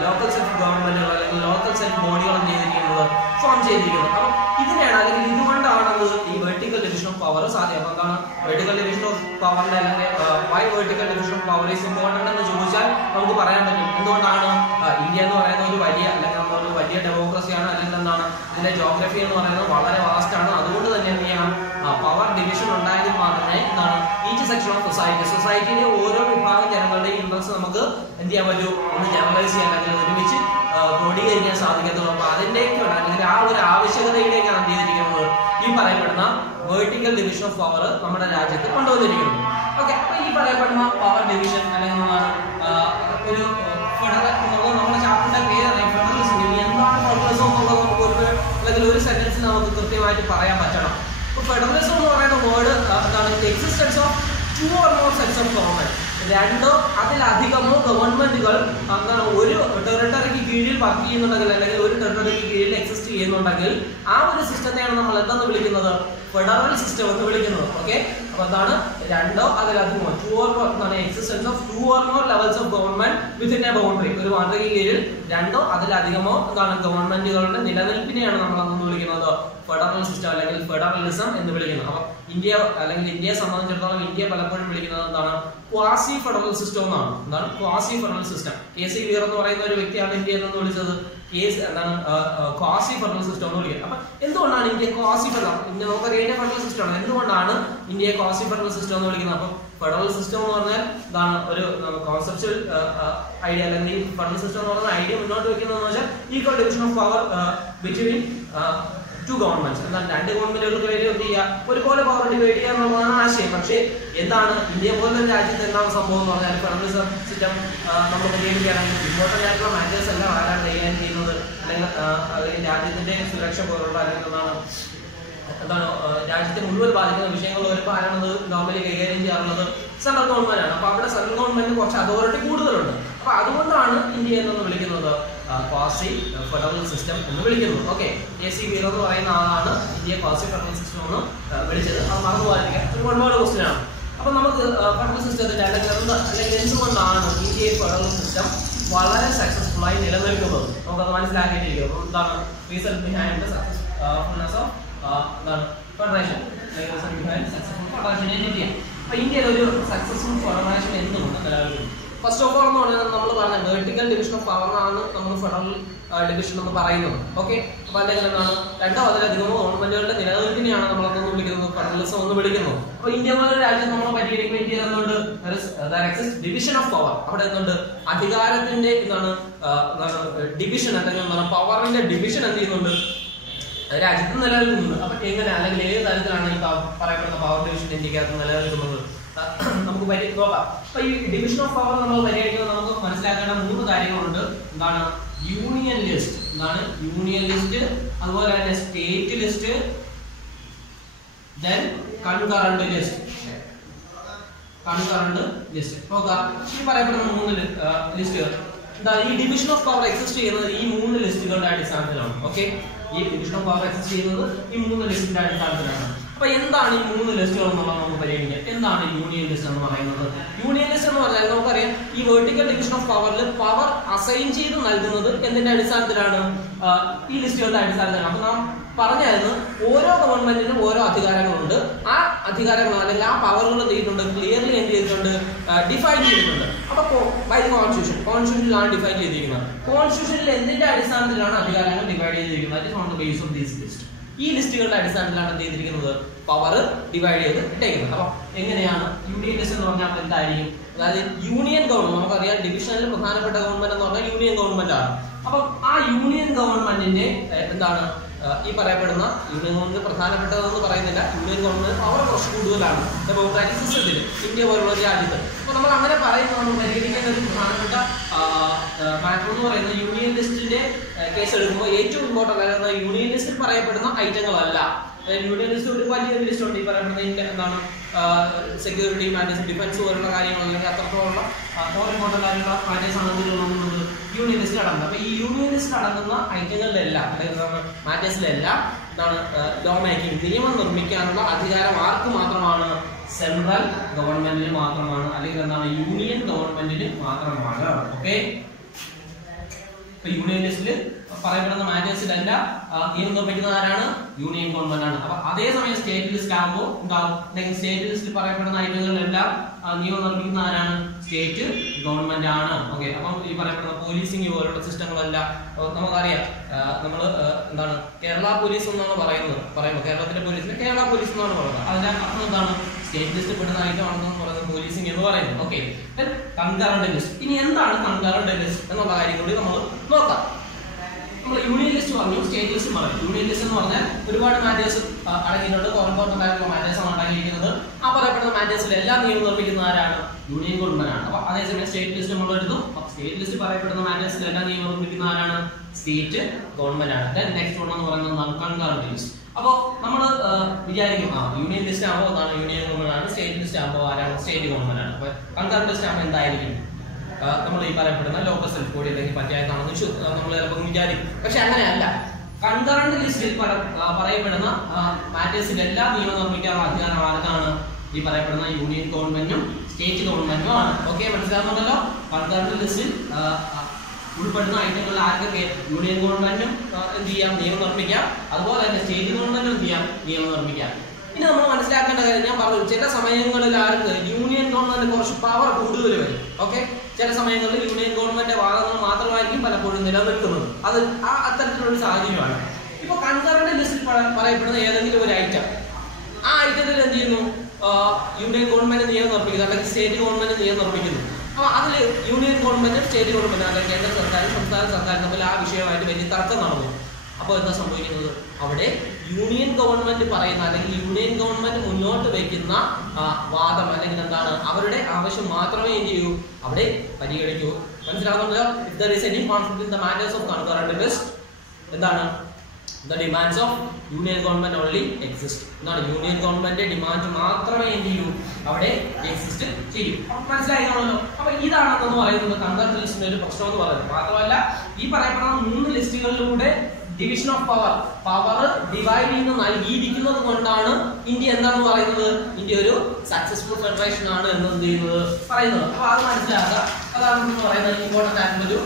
ലോക്കൽ സെൽഫ് ഗവൺമെന്റുകൾ അല്ലെങ്കിൽ ലോക്കൽ സെൽഫ് ബോഡികൾ എന്ത് ചെയ്തിരിക്കുന്നത് ഫോം ചെയ്തിരിക്കുന്നത്. അപ്പൊ ഇതിനെയാണ് അല്ലെങ്കിൽ ഇതുകൊണ്ടാണ് ഈ വെർട്ടിക്കൽ ഡിവിഷൻ ഓഫ് പവർ സാധ്യം. അപ്പൊ എന്താണ് വെർട്ടിക്കൽ ഡിവിഷൻ ഓഫ് പവറിന്റെ അല്ലെങ്കിൽ why vertical division of power is important എന്ന് ചോദിച്ചാൽ നമുക്ക് പറയാൻ പറ്റും എന്തുകൊണ്ടാണ് ഇന്ത്യ എന്ന് പറയുന്ന ഒരു വലിയ അല്ലെങ്കിൽ നമ്മളൊരു വലിയ ഡെമോക്രസിയാണ്, അല്ലെങ്കിൽ എന്താണ് ഇതിന്റെ ജോഗ്രഫി എന്ന് പറയുന്നത് വളരെ വാസ്റ്റ് ആണ്. അതുകൊണ്ട് തന്നെ എന്ത് ചെയ്യണം, പവർ ഡിവിഷൻ ഉണ്ടായെങ്കിൽ മാത്രമേ എന്താണ് ഈച്ച് സെക്ഷൻ ഓഫ് സൊസൈറ്റിയിലെ ഓരോ വിഭാഗം ജനങ്ങളുടെയും ഇൻട്രസ്റ്റ് നമുക്ക് എന്ത് ചെയ്യാൻ പറ്റൂ, ഒന്ന് ജനറലൈസ് ചെയ്യാൻ അല്ലെങ്കിൽ ഒരുമിച്ച് ക്രോഡീകരിക്കാൻ സാധിക്കത്തുള്ളൂ. അപ്പൊ അതിന്റെയൊക്കെയാണ് അല്ലെങ്കിൽ ആ ഒരു ആവശ്യകതയിലേക്കാണ് എന്ത് ചെയ്തിരിക്കുന്നത് ഈ പറയപ്പെടുന്ന വെർട്ടിക്കൽ ഡിവിഷൻ ഓഫ് പവർ നമ്മുടെ രാജ്യത്ത് കൊണ്ടുവന്നിരിക്കുന്നത്. ഓക്കെ, അപ്പൊ ഈ പറയപ്പെടുന്ന പവർ ഡിവിഷൻ അല്ലെങ്കിൽ ഒരു ഫെഡറൽ നമ്മുടെ ചാപ്റ്ററിന്റെ പേര് ഫെഡറലിസം. എന്താണ് ഫെഡറലിസം എന്നുള്ളത് നമുക്ക് അല്ലെങ്കിൽ ഒരു സെന്റൻസിൽ നമുക്ക് കൃത്യമായിട്ട് പറയാൻ പറ്റണം. ഇപ്പൊ ഫെഡറലിസം എന്ന് പറയുന്ന വേർഡ് എന്താണ് existence of 2 or more sets of government, രണ്ടോ അതിലധികമോ ഗവൺമെന്റുകൾ എന്താണ് ഒരു ടെറിട്ടറിക്ക് കീഴിൽ വർക്ക് ചെയ്യുന്നുണ്ടെങ്കിൽ അല്ലെങ്കിൽ ഒരു ടെറിട്ടറിക്ക് കീഴിൽ എക്സിസ്റ്റ് ചെയ്യുന്നുണ്ടെങ്കിൽ ആ ഒരു സിസ്റ്റത്തെയാണ് നമ്മൾ എന്തെന്ന് വിളിക്കുന്നത്, ഫെഡറൽ സിസ്റ്റം എന്ന് വിളിക്കുന്നത്. ഓക്കെ, അപ്പൊ എന്താണ് രണ്ടോ അതിലധികമോ 2 or more എന്നാണ് existence of 2 or more levels of government within a boundary. ഒരു ബൗണ്ടറിക്ക് കീഴിൽ രണ്ടോ അതിലധികമോ എന്താണ് ഗവൺമെന്റുകളുടെ നിലനിൽപ്പിനെയാണ് നമ്മൾ എന്തെന്ന് വിളിക്കുന്നത് ഫെഡറൽ സിസ്റ്റം അല്ലെങ്കിൽ ഫെഡറലിസം എന്ന് വിളിക്കുന്നത്. അപ്പൊ ഇന്ത്യ അല്ലെങ്കിൽ ഇന്ത്യയെ സംബന്ധിച്ചിടത്തോളം ഇന്ത്യ പലപ്പോഴും വിളിക്കുന്നത് എന്താണ് ക്വാസി ഫെഡറൽ സിസ്റ്റം എന്നാണ്. എന്താണ് quasi federal system. KC Veer എന്ന് പറയുന്ന ഒരു വ്യക്തിയാണ് ഇന്ത്യ എന്ന് വിളിച്ചത് എന്താണ് ക്വാസി ഫെഡറൽ സിസ്റ്റം എന്ന് വിളിക്കുന്നത്. അപ്പൊ എന്തുകൊണ്ടാണ് ഇന്ത്യ ക്വാസി ഫെഡറൽ, ഇന്ത്യ നമുക്കറിയാം ഇന്ത്യ ഫെഡറൽ സിസ്റ്റം ആണ്, എന്തുകൊണ്ടാണ് ഇന്ത്യയെ ക്വാസി ഫെഡറൽ സിസ്റ്റം എന്ന് വിളിക്കുന്നത്? അപ്പൊ ഫെഡറൽ സിസ്റ്റം എന്ന് പറഞ്ഞാൽ ഇതാണ് ഒരു കോൺസെപ്ച്വൽ ഐഡിയ അല്ലെങ്കിൽ ഫെഡറൽ സിസ്റ്റം എന്ന് പറയുന്ന ഐഡിയ മുന്നോട്ട് വെക്കുന്നതെന്ന് വെച്ചാൽ equal division of power between 2 governments. എന്നാൽ 2 ഗവൺമെന്റുകൾക്ക് വേണ്ടി എന്ത് ചെയ്യുക, ഒരുപോലെ പവർ ഡിവൈഡ് ചെയ്യുക എന്നുള്ളതാണ് ആശയം. പക്ഷേ എന്താണ് ഇന്ത്യ പോലൊരു രാജ്യത്ത് എന്താണ് സംഭവം എന്ന് പറഞ്ഞാൽ ഫെഡറലിസം സിസ്റ്റം നമ്മൾ പരിഗണിക്കുകയാണെങ്കിൽ ഇമ്പോർട്ടന്റ് ആയിട്ടുള്ള മാറ്റേഴ്സ് എല്ലാം ആരാണ് കൈകാര്യം ചെയ്യുന്നത്, അല്ലെങ്കിൽ രാജ്യത്തിന്റെ സുരക്ഷ പോലുള്ള അല്ലെങ്കിൽ എന്താണ് രാജ്യത്തെ മുഴുവൻ ബാധിക്കുന്ന വിഷയങ്ങൾ വരുമ്പോൾ ആരാണത് നോർമലി കൈകാര്യം ചെയ്യാറുള്ളത്, സെൻട്രൽ ഗവൺമെന്റ് ആണ്. അപ്പൊ അവിടെ സെൻട്രൽ ഗവൺമെന്റിന് കുറച്ച് അതോറിറ്റി കൂടുതലുണ്ട്. അപ്പൊ അതുകൊണ്ടാണ് ഇന്ത്യ എന്ന് വിളിക്കുന്നത് ക്വാസി ഫെഡറൽ സിസ്റ്റം എന്ന് വിളിക്കുന്നത്. ഓക്കെ, KC വീർ എന്ന് പറയുന്ന ആളാണ് ഇന്ത്യ ക്വാസി ഫെഡറൽ സിസ്റ്റം എന്ന് വിളിച്ചത്. അത് മറന്നു പോകാതിരിക്കാൻ ഒരുപാട് ക്വസ്റ്റ്യൻ ആണ്. അപ്പൊ നമുക്ക് ഫെഡറൽ സിസ്റ്റത്തിന്റെ അല്ലെങ്കിൽ എന്തുകൊണ്ടാണ് ഇന്ത്യ ഫെഡറൽ സിസ്റ്റം വളരെ സക്സസ്ഫുൾ ആയി നിലനിൽക്കുന്നത് നമുക്കത് മനസ്സിലാക്കിയിരിക്കും. എന്താണ് റീസൺ ബിഹൈൻഡ് ദ സക്സസ്ഫുൾനെസ് ഓഫ് എന്താണ് federation, successful federation in India. അപ്പൊ ഇന്ത്യയിൽ ഒരു സക്സസ്ഫുൾ ഫെഡറേഷൻ എന്തുകൊണ്ട് നിലനിൽക്കുന്നു? ഫസ്റ്റ് ഓഫ് ഓൾ എന്ന് പറഞ്ഞാൽ നമ്മൾ പറഞ്ഞ വെർട്ടിക്കൽ ഡിവിഷൻ ഓഫ് പവർ ആണ് നമ്മൾ ഫെഡറൽ ഡിവിഷൻ എന്ന് പറയുന്നത്. ഓക്കെ, അപ്പൊ അല്ലെങ്കിൽ എന്താണ് രണ്ടോ അതിലധികമോ ഗവൺമെന്റുകളുടെ നിലനിൽപ്പിനെയാണ് നമ്മൾ എന്തെന്ന് വിളിക്കുന്നത് ഫെഡറലിസം എന്ന് വിളിക്കുന്നത്. അപ്പൊ ഇന്ത്യ പോലെ രാജ്യം നമ്മൾ പരിഗണിക്കുമ്പോൾ ഇന്ത്യ എന്തുകൊണ്ട് ഡിവിഷൻ ഓഫ് പവർ, അവിടെ എന്തുണ്ട് അധികാരത്തിന്റെ എന്താണ് ഡിവിഷൻ അല്ലെങ്കിൽ എന്താണ് പവറിന്റെ ഡിവിഷൻ എന്ത് ചെയ്യുന്നുണ്ട് രാജ്യത്ത് നിലനിൽക്കുന്നുണ്ട്. അപ്പൊ എങ്ങനെ അല്ലെങ്കിൽ ഏത് തരത്തിലാണ് ഈ പറയപ്പെടുന്ന പവർ ഡിവിഷൻ ഇന്ത്യക്കകത്ത് നിലനിൽക്കുന്നത് നമുക്ക് നോക്കാം. അപ്പൊ ഈ ഡിവിഷൻ ഓഫ് പവർ നമ്മൾ പരിഗണിക്കുന്നത് നമുക്ക് മനസ്സിലാക്കേണ്ട 3 കാര്യങ്ങളുണ്ട്. എന്താണ് യൂണിയൻ ലിസ്റ്റ്, എന്താണ് യൂണിയൻ ലിസ്റ്റ്, അതുപോലെ തന്നെ state list, then concurrent list. Concurrent list നോക്കാം. ഈ പറയപ്പെടുന്ന 3 ലിസ്റ്റുകൾ ഈ ഡിവിഷൻ ഓഫ് പവർ എക്സിസ്റ്റ് ചെയ്യുന്നത് ഈ 3 ലിസ്റ്റുകളുടെ അടിസ്ഥാനത്തിലാണ്. ഓക്കെ, ഈ ഡിവിഷൻ ഓഫ് പവർ എക്സിസ്റ്റ് ചെയ്യുന്നത് ഈ 3 ലിസ്റ്റിന്റെ അടിസ്ഥാനത്തിലാണ്. അപ്പൊ എന്താണ് ഈ 3 ലിസ്റ്റുകൾ എന്നുള്ളത് നമുക്ക് പരിഗണിക്കാം. എന്താണ് യൂണിയൻ ലിസ്റ്റ് എന്ന് പറയുന്നത്? യൂണിയൻ ലിസ്റ്റ് എന്ന് പറഞ്ഞാൽ നമുക്കറിയാം ഈ വെർട്ടിക്കൽ ഡിവിഷൻ ഓഫ് പവറിൽ പവർ അസൈൻ ചെയ്ത് നൽകുന്നത് എന്തിന്റെ അടിസ്ഥാനത്തിലാണ്? ഈ ലിസ്റ്റുകളുടെ അടിസ്ഥാനത്തിലാണ്. അപ്പൊ നാം പറഞ്ഞായിരുന്നു ഓരോ ഗവൺമെന്റിനും ഓരോ അധികാരങ്ങളുണ്ട്. ആ അധികാരങ്ങൾ അല്ലെങ്കിൽ ആ പവറുകൾ എന്ത് ചെയ്തിട്ടുണ്ട്, ക്ലിയർലി എന്ത് ചെയ്തിട്ടുണ്ട്, ഡിഫൈൻ ചെയ്തിട്ടുണ്ട്. അപ്പൊ ബൈ കോൺസ്റ്റിറ്റ്യൂഷനിലാണ് ഡിഫൈൻ ചെയ്തിരിക്കുന്നത്. കോൺസ്റ്റിറ്റ്യൂഷനിൽ എന്തിന്റെ അടിസ്ഥാനത്തിലാണ് അധികാരങ്ങൾ ഡിവൈഡ് ചെയ്തിരിക്കുന്നത്? That is on the base of these list. ഈ ലിസ്റ്റുകളുടെ അടിസ്ഥാനത്തിലാണ് എന്ത് ചെയ്തിരിക്കുന്നത്, പവർ ഡിവൈഡ് ചെയ്ത് ഇട്ടേക്കുന്നത്. അപ്പൊ എങ്ങനെയാണ് യൂണിയൻ ലിസ്റ്റ് എന്ന് പറഞ്ഞാൽ എന്തായിരിക്കും? അതായത് യൂണിയൻ ഗവൺമെന്റ്, നമുക്കറിയാം ഡിവിഷനിൽ പ്രധാനപ്പെട്ട ഗവൺമെന്റ് എന്ന് പറഞ്ഞാൽ യൂണിയൻ ഗവൺമെന്റ് ആണ്. അപ്പൊ ആ യൂണിയൻ ഗവൺമെന്റിന്റെ എന്താണ് ഈ പറയപ്പെടുന്ന യൂണിയൻ ഗവൺമെന്റ് പ്രധാനപ്പെട്ടതെന്ന് പറയുന്നില്ല, യൂണിയൻ ഗവൺമെന്റ് പവർ കുറച്ച് കൂടുതലാണ് ഡെമോക്രാറ്റിക് സിസ്റ്റത്തിൽ ഇന്ത്യ പോലുള്ള രാജ്യത്ത്. അപ്പൊ നമ്മൾ അങ്ങനെ പറയുമ്പോൾ നമ്മൾ പരിഗണിക്കേണ്ട ഒരു പ്രധാനപ്പെട്ട മാറ്റർ എന്ന് പറയുന്നത് യൂണിയൻ ലിസ്റ്റിന്റെ കേസ് എടുക്കുമ്പോൾ ഏറ്റവും ഇമ്പോർട്ടന്റ് ആയിരുന്ന യൂണിയൻ ലിസ്റ്റിൽ പറയപ്പെടുന്ന ഐറ്റങ്ങളല്ല. യൂണിയൻ ലിസ്റ്റ് ഒരു വലിയൊരു ലിസ്റ്റ് ഉണ്ട്. ഈ പറയപ്പെടുന്ന എന്താണ് സെക്യൂരിറ്റി മാറ്റേഴ്സ്, ഡിഫൻസ് പോലുള്ള കാര്യങ്ങൾ അല്ലെങ്കിൽ അത്രത്തോളം ഇമ്പോർട്ടന്റ് ആയിട്ടുള്ള മാറ്റേഴ്സ് ആണ് യൂണിയൻ ലിസ്റ്റ് അടങ്ങുന്നത്. അപ്പൊ ഈ യൂണിയൻ ലിസ്റ്റ് അടങ്ങുന്ന ഐറ്റങ്ങളിലെല്ലാം അല്ലെങ്കിൽ മാറ്റേഴ്സിലെല്ലാം എന്താണ് ലോ മേക്കിംഗ്, നിയമം നിർമ്മിക്കാനുള്ള അധികാരം ആർക്ക് മാത്രമാണ്? സെൻട്രൽ ഗവൺമെന്റിന് മാത്രമാണ്, അല്ലെങ്കിൽ എന്താണ് യൂണിയൻ ഗവൺമെന്റിന് മാത്രമാണ്. ഓക്കെ, ഇപ്പൊ യൂണിയൻ ലിസ്റ്റിൽ പറയപ്പെടുന്ന മാറ്റേഴ്സിലെല്ലാം നിയമം നിർമ്മിക്കുന്നത് ആരാണ്? യൂണിയൻ ഗവൺമെന്റ് ആണ്. അപ്പൊ അതേസമയം സ്റ്റേറ്റ് ലിസ്റ്റ് ആകുമ്പോൾ ഉണ്ടാവും, അല്ലെങ്കിൽ സ്റ്റേറ്റ് ലിസ്റ്റിൽ പറയപ്പെടുന്ന ഐറ്റങ്ങളിലെല്ലാം നിയമം നിർമ്മിക്കുന്ന ആരാണ്? സ്റ്റേറ്റ് ഗവൺമെന്റ് ആണ്. ഓക്കെ, അപ്പം ഈ പറയപ്പെടുന്ന പോലീസിംഗ് പോലുള്ള സിസ്റ്റങ്ങളെല്ലാം നമുക്കറിയാം. നമ്മൾ എന്താണ് കേരള പോലീസ് എന്നാണ് പറയുമ്പോൾ കേരളത്തിലെ പോലീസിനെ കേരള പോലീസ് എന്നാണ് പറയുന്നത്. അതിന്റെ അർത്ഥം എന്താണ്? സ്റ്റേറ്റ് ലിസ്റ്റ് പെടുന്ന ഐറ്റം ആണെന്ന് പറയുന്നത് പോലീസിംഗ് എന്ന് പറയുന്നത്. Okay, concurrent list. ഇനി എന്താണ് കൺകറന്റ് ലിസ്റ്റ് എന്നുള്ള കാര്യം കൂടി നമ്മൾ നോക്കാം. നമ്മൾ യൂണിയൻ ലിസ്റ്റ് പറഞ്ഞു, സ്റ്റേറ്റ് ലിസ്റ്റ് പറഞ്ഞു. യൂണിയൻ ലിസ്റ്റ് എന്ന് പറഞ്ഞാൽ ഒരുപാട് മാറ്റേഴ്സ് അടങ്ങിയിട്ടുണ്ട്, ഇമ്പോർട്ടന്റ് ആയിട്ടുള്ള മാറ്റേഴ്സ് ആണ് അടങ്ങിയിരിക്കുന്നത്. ആ പറയപ്പെടുന്ന മാറ്റേഴ്സിൽ എല്ലാം നിയമം നിർമ്മിക്കുന്ന ആരാണ്? യൂണിയൻ ഗവൺമെന്റ് ആണ്. അപ്പൊ അതേസമയം സ്റ്റേറ്റ് ലിസ്റ്റ് നമ്മൾ എടുത്തു. സ്റ്റേറ്റ് ലിസ്റ്റ് പറയപ്പെടുന്ന മാറ്റേഴ്സിൽ എല്ലാം നിയമം നിർമ്മിക്കുന്ന ആരാണ്? സ്റ്റേറ്റ് ഗവൺമെന്റ് ആണ്. നെക്സ്റ്റ് വൺ എന്ന് പറയുന്നത് കൺകറന്റ് ലിസ്റ്റ്. അപ്പൊ നമ്മൾ വിചാരിക്കും യൂണിയൻ ലിസ്റ്റ് ആകുമ്പോൾ എന്താണ്? യൂണിയൻ ഗവൺമെന്റ് ആണ്. സ്റ്റേറ്റ് ലിസ്റ്റ് ആകുമ്പോൾ ആരാണ്? സ്റ്റേറ്റ് ഗവൺമെന്റ് ആണ്. അപ്പൊ കൺകറന്റ് ലിസ്റ്റ് ആകുമ്പോൾ എന്തായിരിക്കും? നമ്മൾ ഈ പറയപ്പെടുന്ന ലോക്കൽ സെൽഫ് ബോഡി അല്ലെങ്കിൽ പഞ്ചായത്താണെന്ന് നമ്മൾ ചിലപ്പോൾ വിചാരിക്കും. പക്ഷെ അങ്ങനെയല്ല. കൺകറന്റ് ലിസ്റ്റിൽ പറയപ്പെടുന്ന മാറ്റേഴ്സിലെല്ലാം നിയമം നിർമ്മിക്കാനുള്ള അധികാരം ആർക്കാണ്? ഈ പറയപ്പെടുന്ന യൂണിയൻ ഗവൺമെന്റിനും സ്റ്റേറ്റ് ഗവൺമെന്റിനും ആണ്. ഓക്കെ, മനസ്സിലാകുന്നുണ്ടല്ലോ? കൺകറന്റ് ലിസ്റ്റിൽ ഉൾപ്പെടുന്ന ഐറ്റങ്ങളിൽ ആർക്കൊക്കെ? യൂണിയൻ ഗവൺമെന്റിനും എന്ത് ചെയ്യാം? നിയമം നിർമ്മിക്കാം. അതുപോലെ തന്നെ സ്റ്റേറ്റ് ഗവൺമെന്റിനും എന്ത് ചെയ്യാം? നിയമം നിർമ്മിക്കാം. ഇനി നമ്മൾ മനസ്സിലാക്കേണ്ട കാര്യം, ഞാൻ പറഞ്ഞു, ചില സമയങ്ങളിൽ ആർക്ക് യൂണിയൻ ഗവൺമെന്റ് കുറച്ച് പവർ കൂടുതൽ വരും. ഓക്കെ, ചില സമയങ്ങളിൽ യൂണിയൻ ഗവൺമെന്റ് വാദങ്ങൾ മാത്രമായിരിക്കും പലപ്പോഴും നിലനിൽക്കുന്നത്. അത് അത്തരത്തിലുള്ള സാഹചര്യമാണ്. ഇപ്പൊ കൺകറന്റ് ലിസ്റ്റിൽ പറയപ്പെടുന്ന ഏതെങ്കിലും ഒരു ഐറ്റം, ആ ഐറ്റത്തിൽ എന്ത് ചെയ്യുന്നു? യൂണിയൻ ഗവൺമെന്റ് നിയമം നിർമ്മിക്കുന്നു, അല്ലെങ്കിൽ സ്റ്റേറ്റ് ഗവൺമെന്റ് നിയമം നിർമ്മിക്കുന്നു. അപ്പൊ അതിൽ യൂണിയൻ ഗവൺമെന്റും സ്റ്റേറ്റ് ഗവൺമെന്റും അല്ലെങ്കിൽ കേന്ദ്ര സർക്കാരും സംസ്ഥാന സർക്കാരും തമ്മിൽ ആ വിഷയമായിട്ട് വലിയ തർക്കം നടന്നു. അപ്പോൾ എന്താ സംഭവിക്കുന്നത്? അവിടെ യൂണിയൻ ഗവൺമെന്റ് പറയുന്ന അല്ലെങ്കിൽ യൂണിയൻ ഗവൺമെന്റ് മുന്നോട്ട് വയ്ക്കുന്ന വാദം അല്ലെങ്കിൽ എന്താണ് അവരുടെ ആവശ്യം മാത്രമേ എന്ത് ചെയ്യൂ? അവിടെ പരിഗണിക്കൂ. മനസ്സിലാകുന്നുണ്ടല്ലോ? If there is any conflict in the matters of concurrent list, എന്താണ്? The demands of union government only exist. എന്താണ്? യൂണിയൻ ഗവൺമെന്റ് ഡിമാൻഡ് മാത്രമേ എന്ത് ചെയ്യൂ? അവിടെ എക്സിസ്റ്റ് ചെയ്യൂ. മനസ്സിലായിക്കാണല്ലോ? അപ്പൊ ഇതാണെന്ന് പറയുന്നത് കൺകറന്റ് ലിസ്റ്റിന്റെ ഒരു പ്രശ്നം എന്ന് പറയുന്നത്. മാത്രമല്ല, ഈ പറയപ്പെടുന്ന 3 ലിസ്റ്റുകളിലൂടെ ഡിവിഷൻ ഓഫ് പവർ ഡിവൈഡ് ചെയ്ത് നൽകിയിരിക്കുന്നത് കൊണ്ടാണ് ഇന്ത്യ എന്താണെന്ന് പറയുന്നത്? ഇന്ത്യ ഒരു സക്സസ്ഫുൾ ഫെഡറേഷൻ ആണ് എന്ന് എന്ത് ചെയ്യുന്നത്? പറയുന്നത്. അപ്പൊ അത് മനസ്സിലാക്കുക. അതാണ് പറയുന്നത് ഇമ്പോർട്ടന്റ് ആയിട്ടുള്ളൊരു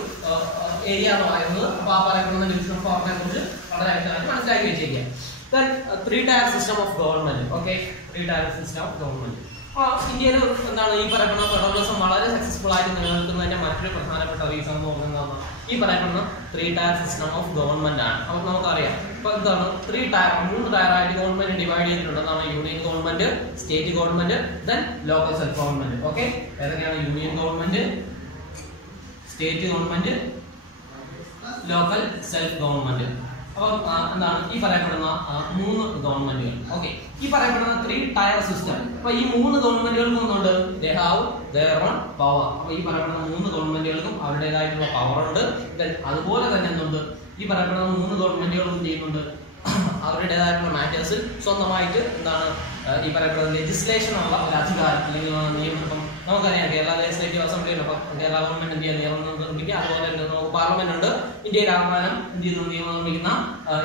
ഏരിയ എന്ന് പറയുന്നത്. അപ്പൊ ആ പറയുന്ന ഡിവിഷൻ ഓഫ് പവറിനെ കുറിച്ച് വളരെ വ്യക്തമായിട്ട് മനസ്സിലാക്കി വെച്ചേക്കാം. Then 3-tier system of government. Okay, 3-tier system of government. ഇന്ത്യയിൽ എന്താണ് ഈ പറയപ്പെടുന്ന ഫെഡറലിസം വളരെ സക്സസ്ഫുൾ ആയിട്ട് നിലനിൽക്കുന്നതിന്റെ മറ്റൊരു പ്രധാനപ്പെട്ട റീസൺ എന്ന് പറയുന്നത് ഈ പറയപ്പെടുന്ന 3-tier സിസ്റ്റം ഓഫ് ഗവൺമെന്റ് ആണ്. അപ്പൊ നമുക്കറിയാം ഇപ്പൊ എന്താണ് 3 ടയർ ആയിട്ട് ഗവൺമെന്റ് ഡിവൈഡ് ചെയ്തിട്ടുണ്ടെന്നാണ് union government, state government, then local self government. Okay, ഏതൊക്കെയാണ്? Union government, state government, local self government. അപ്പൊ എന്താണ് ഈ പറയപ്പെടുന്ന 3 ഗവൺമെന്റുകൾ. ഓക്കെ, ഈ പറയപ്പെടുന്ന 3-tier സിസ്റ്റം. അപ്പൊ ഈ 3 ഗവൺമെന്റുകൾക്കും ഒന്നുണ്ട്, they have their own power. അപ്പൊ ഈ പറയപ്പെടുന്ന 3 ഗവൺമെന്റുകൾക്കും അവരുടേതായിട്ടുള്ള പവർ ഉണ്ട്. അതുപോലെ തന്നെ എന്തുണ്ട്? ഈ പറയപ്പെടുന്ന 3 ഗവൺമെന്റുകളും ചെയ്യുന്നുണ്ട് അവരുടേതായിട്ടുള്ള മാറ്റേഴ്സിൽ സ്വന്തമായിട്ട് എന്താണ് ഈ പറയപ്പെടുന്ന ലെജിസ്ലേഷൻ ഉള്ള ഒരു അധികാരം അല്ലെങ്കിൽ നിയമം. നമുക്കറിയാം കേരള ലെജിസ്ലേറ്റീവ് അസംബ്ലി ഉണ്ട്. അപ്പൊ കേരള ഗവൺമെന്റ് എന്ത് ചെയ്യാൻ നിയമം നിർമ്മിക്കുക. അതുപോലെ തന്നെ നമുക്ക് പാർലമെന്റ് ഉണ്ട്. ഇന്ത്യയിൽ ആഹ്വാനം എന്ത് ചെയ്യുന്നു? നിയമം നിർമ്മിക്കുന്ന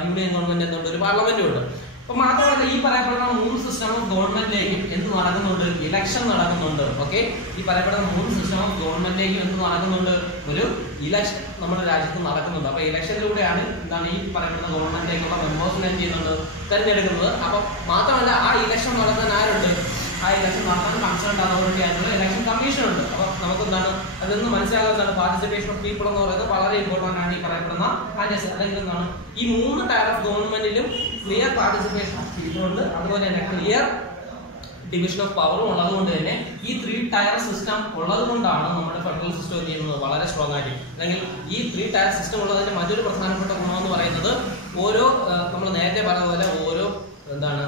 യൂണിയൻ ഗവൺമെന്റ് എന്തുണ്ട്? ഒരു പാർലമെന്റും ഉണ്ട്. അപ്പൊ മാത്രമല്ല ഈ പറയപ്പെടുന്ന 3 സിസ്റ്റം ഓഫ് ഗവൺമെന്റിലേക്കും എന്ത് നടക്കുന്നുണ്ട്? ഇലക്ഷൻ നടക്കുന്നുണ്ട്. ഓക്കെ, ഈ പറയപ്പെടുന്ന 3 സിസ്റ്റം ഓഫ് ഗവൺമെന്റിലേക്കും എന്ത് നടക്കുന്നുണ്ട്? ഒരു ഇലക്ഷൻ നമ്മുടെ രാജ്യത്ത് നടക്കുന്നുണ്ട്. അപ്പൊ ഇലക്ഷനിലൂടെയാണ് എന്താണ് ഈ പറയപ്പെടുന്ന ഗവൺമെന്റിലേക്കുള്ള മെമ്പേഴ്സിനെ എന്ത് ചെയ്യുന്നത്? തെരഞ്ഞെടുക്കുന്നത്. അപ്പൊ മാത്രമല്ല ആ ഇലക്ഷൻ നടത്താൻ ആരുണ്ട്? ആ ഇലക്ഷൻ നടത്താൻ കൺസേൺ അതോറിറ്റി ആയിട്ടുള്ള ഇലക്ഷൻ കമ്മീഷൻ ഉണ്ട്. അപ്പൊ നമുക്ക് എന്താണ് അതൊന്ന് മനസ്സിലാകുന്നതാണ് പാർട്ടിസിപ്പേഷൻ ഓഫ് പീപ്പിൾ എന്ന് പറയുന്നത് വളരെ ഇമ്പോർട്ടന്റ് ആണ്. ഈ പറയപ്പെടുന്ന അല്ലെങ്കിൽ എന്താണ് ഈ 3 ടയർ ഓഫ് ഗവൺമെന്റിലും ക്ലിയർ പാർട്ടിസിപ്പേഷൻ ഓഫ് പീപ്പിൾ ഉണ്ട്. അതുപോലെ തന്നെ ക്ലിയർ ഡിവിഷൻ ഓഫ് പവറും ഉള്ളതുകൊണ്ട് തന്നെ ഈ 3-tier സിസ്റ്റം ഉള്ളത് കൊണ്ടാണ് നമ്മുടെ ഫെഡറൽ സിസ്റ്റം ചെയ്യുന്നത് വളരെ സ്ട്രോങ് ആയിട്ട്. അല്ലെങ്കിൽ ഈ 3-tier സിസ്റ്റം ഉള്ളതിന്റെ മറ്റൊരു പ്രധാനപ്പെട്ട ഗുണം എന്ന് പറയുന്നത് ഓരോ നമ്മൾ നേരത്തെ പറഞ്ഞ പോലെ ഓരോ എന്താണ്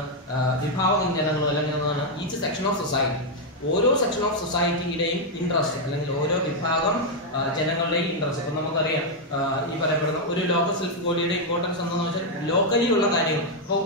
വിഭാഗം ജനങ്ങളും അല്ലെങ്കിൽ എന്താണ് ഈച്ച് സെക്ഷൻ ഓഫ് സൊസൈറ്റി ഓരോ സെക്ഷൻ ഓഫ് സൊസൈറ്റിയുടെയും ഇൻട്രസ്റ്റ് അല്ലെങ്കിൽ ഓരോ വിഭാഗം ജനങ്ങളുടെയും ഇൻട്രസ്റ്റ്. ഇപ്പം നമുക്കറിയാം ഈ പറയപ്പെടുന്ന ഒരു ലോക്കൽ സെൽഫ് ബോഡിയുടെ ഇമ്പോർട്ടൻസ് എന്താണെന്ന് വെച്ചാൽ ലോക്കലി ഉള്ള കാര്യങ്ങൾ. ഇപ്പോൾ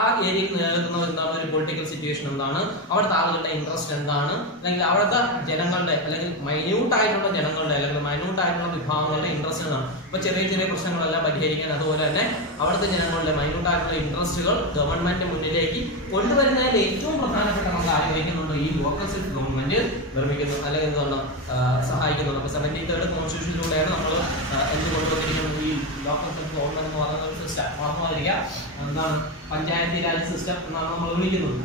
ആ ഏരിയയിൽ നിലനിൽക്കുന്ന എന്താണ് ഒരു പൊളിറ്റിക്കൽ സിറ്റുവേഷൻ എന്താണ്, അവിടുത്തെ ആളുകളുടെ ഇൻട്രസ്റ്റ് എന്താണ്, അല്ലെങ്കിൽ അവിടുത്തെ ജനങ്ങളുടെ അല്ലെങ്കിൽ മൈന്യൂട്ട് ആയിട്ടുള്ള ജനങ്ങളുടെ അല്ലെങ്കിൽ മൈന്യൂട്ട് ആയിട്ടുള്ള വിഭാഗങ്ങളുടെ ഇൻട്രസ്റ്റ് എന്താണ്. ഇപ്പൊ ചെറിയ ചെറിയ പ്രശ്നങ്ങളെല്ലാം പരിഹരിക്കാൻ, അതുപോലെ തന്നെ അവിടുത്തെ ജനങ്ങളുടെ മൈന്യൂട്ട് ആയിട്ടുള്ള ഇൻട്രസ്റ്റുകൾ ഗവൺമെന്റ് മുന്നിലേക്ക് കൊണ്ടുവരുന്നതിൽ ഏറ്റവും പ്രധാനപ്പെട്ട നമ്മൾ ആഗ്രഹിക്കുന്നുണ്ട് ഈ ലോക്കൽ സെൽഫ് ഗവൺമെന്റ് നിർമ്മിക്കുന്നു അല്ലെങ്കിൽ എന്താണ് സഹായിക്കുന്നുണ്ട്. അപ്പൊ 73rd കോൺസ്റ്റിറ്റ്യൂഷനിലൂടെയാണ് നമ്മൾ എന്ത് കൊണ്ടുവന്നിരിക്കുന്നത് ഈ ലോക്കൽ സെൽഫ് ഗവൺമെന്റ് എന്ന് പറയുന്ന ഒരു സിസ്റ്റം. മാത്രമായിരിക്കാം എന്താണ് പഞ്ചായത്തി രാജ് സിസ്റ്റം എന്നാണ് നമ്മൾ വിളിക്കുന്നത്.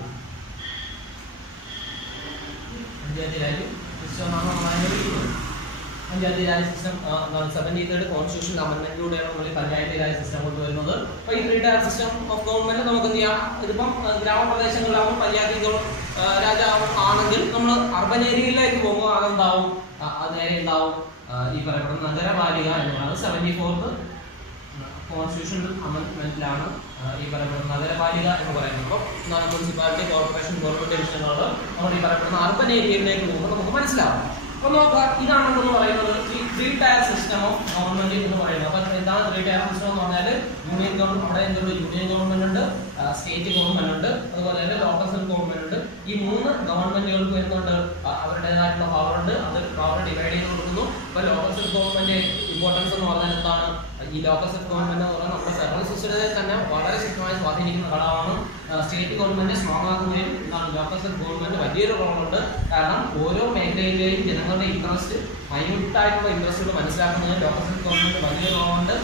പഞ്ചായത്തി രാജ് സിസ്റ്റം എന്നാണ് നമ്മൾ വിളിക്കുന്നത്. Panchayati Raj system 73rd constitution അമെന്റ്മെന്റിലൂടെയാണ് നമ്മൾ പഞ്ചായത്തി രാജ് സിസ്റ്റം കൊണ്ടുവരുന്നത്. അപ്പൊ ഈ 3 ടയർ സിസ്റ്റം ഓഫ് ഗവൺമെന്റ് നമുക്ക് എന്ത് ചെയ്യാം, ഇതിപ്പം ഗ്രാമപ്രദേശങ്ങളിലാവും പഞ്ചായത്ത് രാജാവും ആണെങ്കിൽ നമ്മൾ അർബൻ ഏരിയയിലേക്ക് പോകുമ്പോൾ അതെന്താവും, അത് നേരെ ഉണ്ടാവും ഈ പറയപ്പെടുന്ന നഗരപാലിക എന്നുള്ളത് 74th കോൺസ്റ്റിറ്റ്യൂഷൻ അമെന്റ്മെന്റിലാണ് ഈ പറയപ്പെടുന്ന നഗരപാലിക എന്ന് പറയുന്നത്. അപ്പോൾ മുനിസിപ്പാലിറ്റി, കോർപ്പറേഷൻ, ഗവൺമെന്റ് ഡിവിഷനുകൾ നമ്മൾ ഈ പറയപ്പെടുന്ന അർബൻ ഏരിയയിലേക്ക് പോകുമ്പോൾ നമുക്ക് മനസ്സിലാവും. അപ്പൊ നോക്കുക, ഇതാണെന്ന് പറയുന്നത് ഈ 3 ടയർ സിസ്റ്റം ഓഫ് ഗവൺമെന്റ് എന്ന് പറയുന്നത്. അപ്പൊ എന്താണ് 3 ടയർ സിസ്റ്റം എന്ന് പറഞ്ഞാൽ യൂണിയൻ ഗവൺമെന്റ്, അവിടെ എന്തുണ്ട് യൂണിയൻ ഗവൺമെന്റ് ഉണ്ട്, സ്റ്റേറ്റ് ഗവൺമെന്റ് ഉണ്ട്, അതുപോലെ തന്നെ ലോക്കൽ സെൽഫ് ഗവൺമെന്റ് ഉണ്ട്. ഈ 3 ഗവൺമെന്റുകൾക്ക് വരുന്നുണ്ട് അവരുടേതായിട്ടുള്ള പവർ ഉണ്ട്, അത് പവർ ഡിവൈഡ് ചെയ്ത് കൊടുക്കുന്നു. ഇപ്പൊ ലോക്കൽ സെൽഫ് ഗവൺമെന്റ് ഇമ്പോർട്ടൻസ് എന്ന് പറഞ്ഞാൽ എന്താണ്, ഈ ലോക്കൽ സെൽഫ് ഗവൺമെന്റ് എന്ന് പറഞ്ഞാൽ നമ്മുടെ ഫെഡറൽ സിസ്റ്റത്തെ തന്നെ വളരെ ശക്തമായി സ്വാധീനിക്കുന്ന ഘടകമാണ്. സ്റ്റേറ്റ് ഗവൺമെന്റ് സ്ട്രോങ് ആക്കുന്നതിനും എന്താണ് ലോക്കൽ സെൽഫ് ഗവൺമെന്റ് വലിയൊരു റോളുണ്ട്. കാരണം ഓരോ മേഖലയിലെയും ജനങ്ങളുടെ ഇൻട്രസ്റ്റ്, മൈന്യൂട്ട് ആയിട്ടുള്ള ഇൻട്രസ്റ്റുകൾ മനസ്സിലാക്കുന്നതിന് ലോക്കൽ സെൽഫ് ഗവൺമെന്റ് വലിയൊരു റോളുണ്ട്.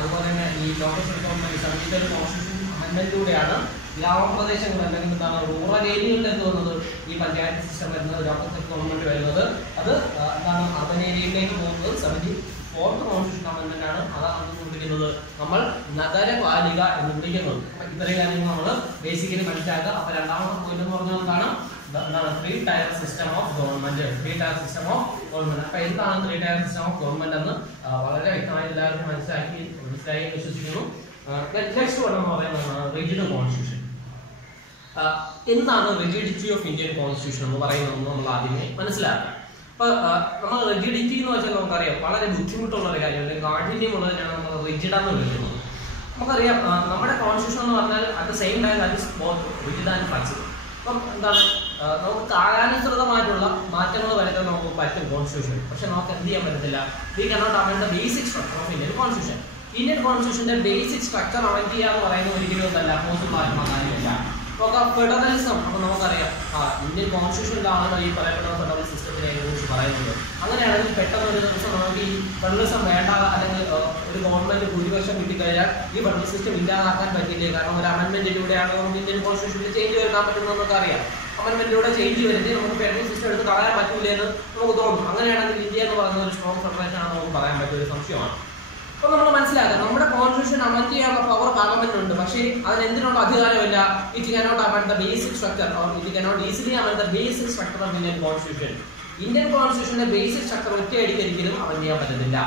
അതുപോലെ തന്നെ ഈ local self government 73rd constitution അമെന്റ്മെന്റിലൂടെയാണ് ഗ്രാമപ്രദേശങ്ങൾ അല്ലെങ്കിൽ എന്താണ് റൂറൽ ഏരിയകളിൽ എത്തുന്നത് ഈ പഞ്ചായത്ത് സിസ്റ്റം വരുന്നത്, ലോക്കൽ സെൽഫ് ഗവൺമെന്റ് വരുന്നത്. അത് എന്താണ് അർബൻ ഏരിയയിലേക്ക് പോകുന്നത് 74th കോൺസ്റ്റിറ്റ്യൂഷൻ അമെന്റ്മെന്റ് ആണ്. അതാണ് വിളിക്കുന്നത് നമ്മൾ നഗരപാലിക എന്ന് വിളിക്കുന്നത്. ഇത്രയും കാര്യങ്ങൾ നമ്മൾ ബേസിക്കലി മനസ്സിലാക്കുക. അപ്പൊ രണ്ടാമത്തെ പോയിന്റ് എന്ന് പറഞ്ഞാൽ എന്താണ് 3 tyre system of government. 3 tyre system of government. അപ്പൊ എന്താണ് 3 ടയർ സിസ്റ്റം ഓഫ് ഗവൺമെന്റ് എന്ന് വളരെ വ്യക്തമായി എല്ലാവർക്കും മനസ്സിലായി വിശ്വസിക്കുന്നു. നെക്സ്റ്റ് വൺ എന്ന് പറയുന്നത് റിജിഡ് കോൺസ്റ്റിറ്റ്യൂഷൻ. എന്താണ് റിജിഡിറ്റി ഓഫ് ഇന്ത്യൻ കോൺസ്റ്റിറ്റ്യൂഷൻ എന്ന് പറയുന്നത് നമ്മൾ ആദ്യമേ മനസ്സിലാക്കാം. അപ്പൊ നമ്മൾ റിജിഡിറ്റി എന്ന് വെച്ചാൽ നമുക്കറിയാം വളരെ ബുദ്ധിമുട്ടുള്ള ഒരു കാര്യം, അല്ലെങ്കിൽ കാഠിന്യമുള്ളതിനാണ് നമ്മൾ റിജിഡ് എന്ന് വിളിക്കുന്നത്. നമുക്കറിയാം നമ്മുടെ കോൺസ്റ്റിറ്റ്യൂഷൻ എന്ന് പറഞ്ഞാൽ at the same time that is both rigid and flexible. അപ്പം എന്താണ് നമുക്ക് കാലാനുസൃതമായിട്ടുള്ള മാറ്റങ്ങൾ വരുത്താൻ നമുക്ക് പറ്റും കോൺസ്റ്റിറ്റ്യൂഷൻ. പക്ഷെ നമുക്ക് എന്ത് ചെയ്യാൻ പറ്റത്തില്ല, we cannot amend the basic structure of Indian constitution. Indian കോൺസ്റ്റിറ്റ്യൂഷന്റെ ബേസിക് സ്ട്രക്ചർ അമെൻഡ് ചെയ്യുക എന്ന് പറയുന്നത് ഒരിക്കലും ഒന്നല്ല, പോസിബിൾ ആയിട്ടുള്ള കാര്യമില്ല. ഫെഡറലിസം അപ്പൊ നമുക്കറിയാം ഇന്ത്യൻ കോൺസ്റ്റിറ്റ്യൂഷനിലാണ് ഈ പറയപ്പെടുന്ന ഫെഡറൽ സിസ്റ്റത്തിനെ കുറിച്ച് പറയുന്നത്. അങ്ങനെയാണെങ്കിൽ പെട്ടെന്ന് ഒരു ദിവസം നമുക്ക് ഈ ഫെഡറലിസം വേണ്ട അല്ലെങ്കിൽ ഒരു ഗവൺമെന്റ് ഭൂരിപക്ഷം കിട്ടിക്കഴിഞ്ഞാൽ ഈ ഫെഡറൽ സിസ്റ്റം ഇല്ലാതാക്കാൻ പറ്റില്ലേ? കാരണം ഒരു അമെന്റ്മെന്റിലൂടെയാണ് നമുക്ക് ഇന്ത്യൻ കോൺസ്റ്റിറ്റ്യൂഷനിൽ ചേഞ്ച് വരുത്താൻ പറ്റുന്നത് നമുക്ക് അറിയാം. അമെന്റ്മെന്റിലൂടെ ചേഞ്ച് വരുത്തി നമുക്ക് ഫെഡറൽ സിസ്റ്റം എടുത്ത് കളയാൻ പറ്റൂലേ എന്ന് നമുക്ക് തോന്നും. അങ്ങനെയാണെങ്കിൽ ഇന്ത്യ എന്ന് പറയുന്ന ഒരു സ്ട്രോങ് ഫെഡറേഷൻ ആണെന്ന് നമുക്ക് പറയാൻ പറ്റിയ ഒരു സംശയമാണ്. അപ്പൊ നമ്മൾ മനസ്സിലാക്കാം, നമ്മുടെ കോൺസ്റ്റിറ്റ്യൂഷൻ അമെന്റ് ചെയ്യാനുള്ള പവർ പാർലമെന്റിനുണ്ട്. പക്ഷേ അതിന് എന്തിനുള്ള അധികാരമില്ല. It cannot amend the basic structure or it cannot easily amend the basic structure of Indian constitution. Indian കോൺസ്റ്റിറ്റ്യൂഷന്റെ ബേസിക് സ്ട്രക്ചർ ഒറ്റയടിക്കൊരിക്കലും അമെന്റ് ചെയ്യാൻ പറ്റത്തില്ല.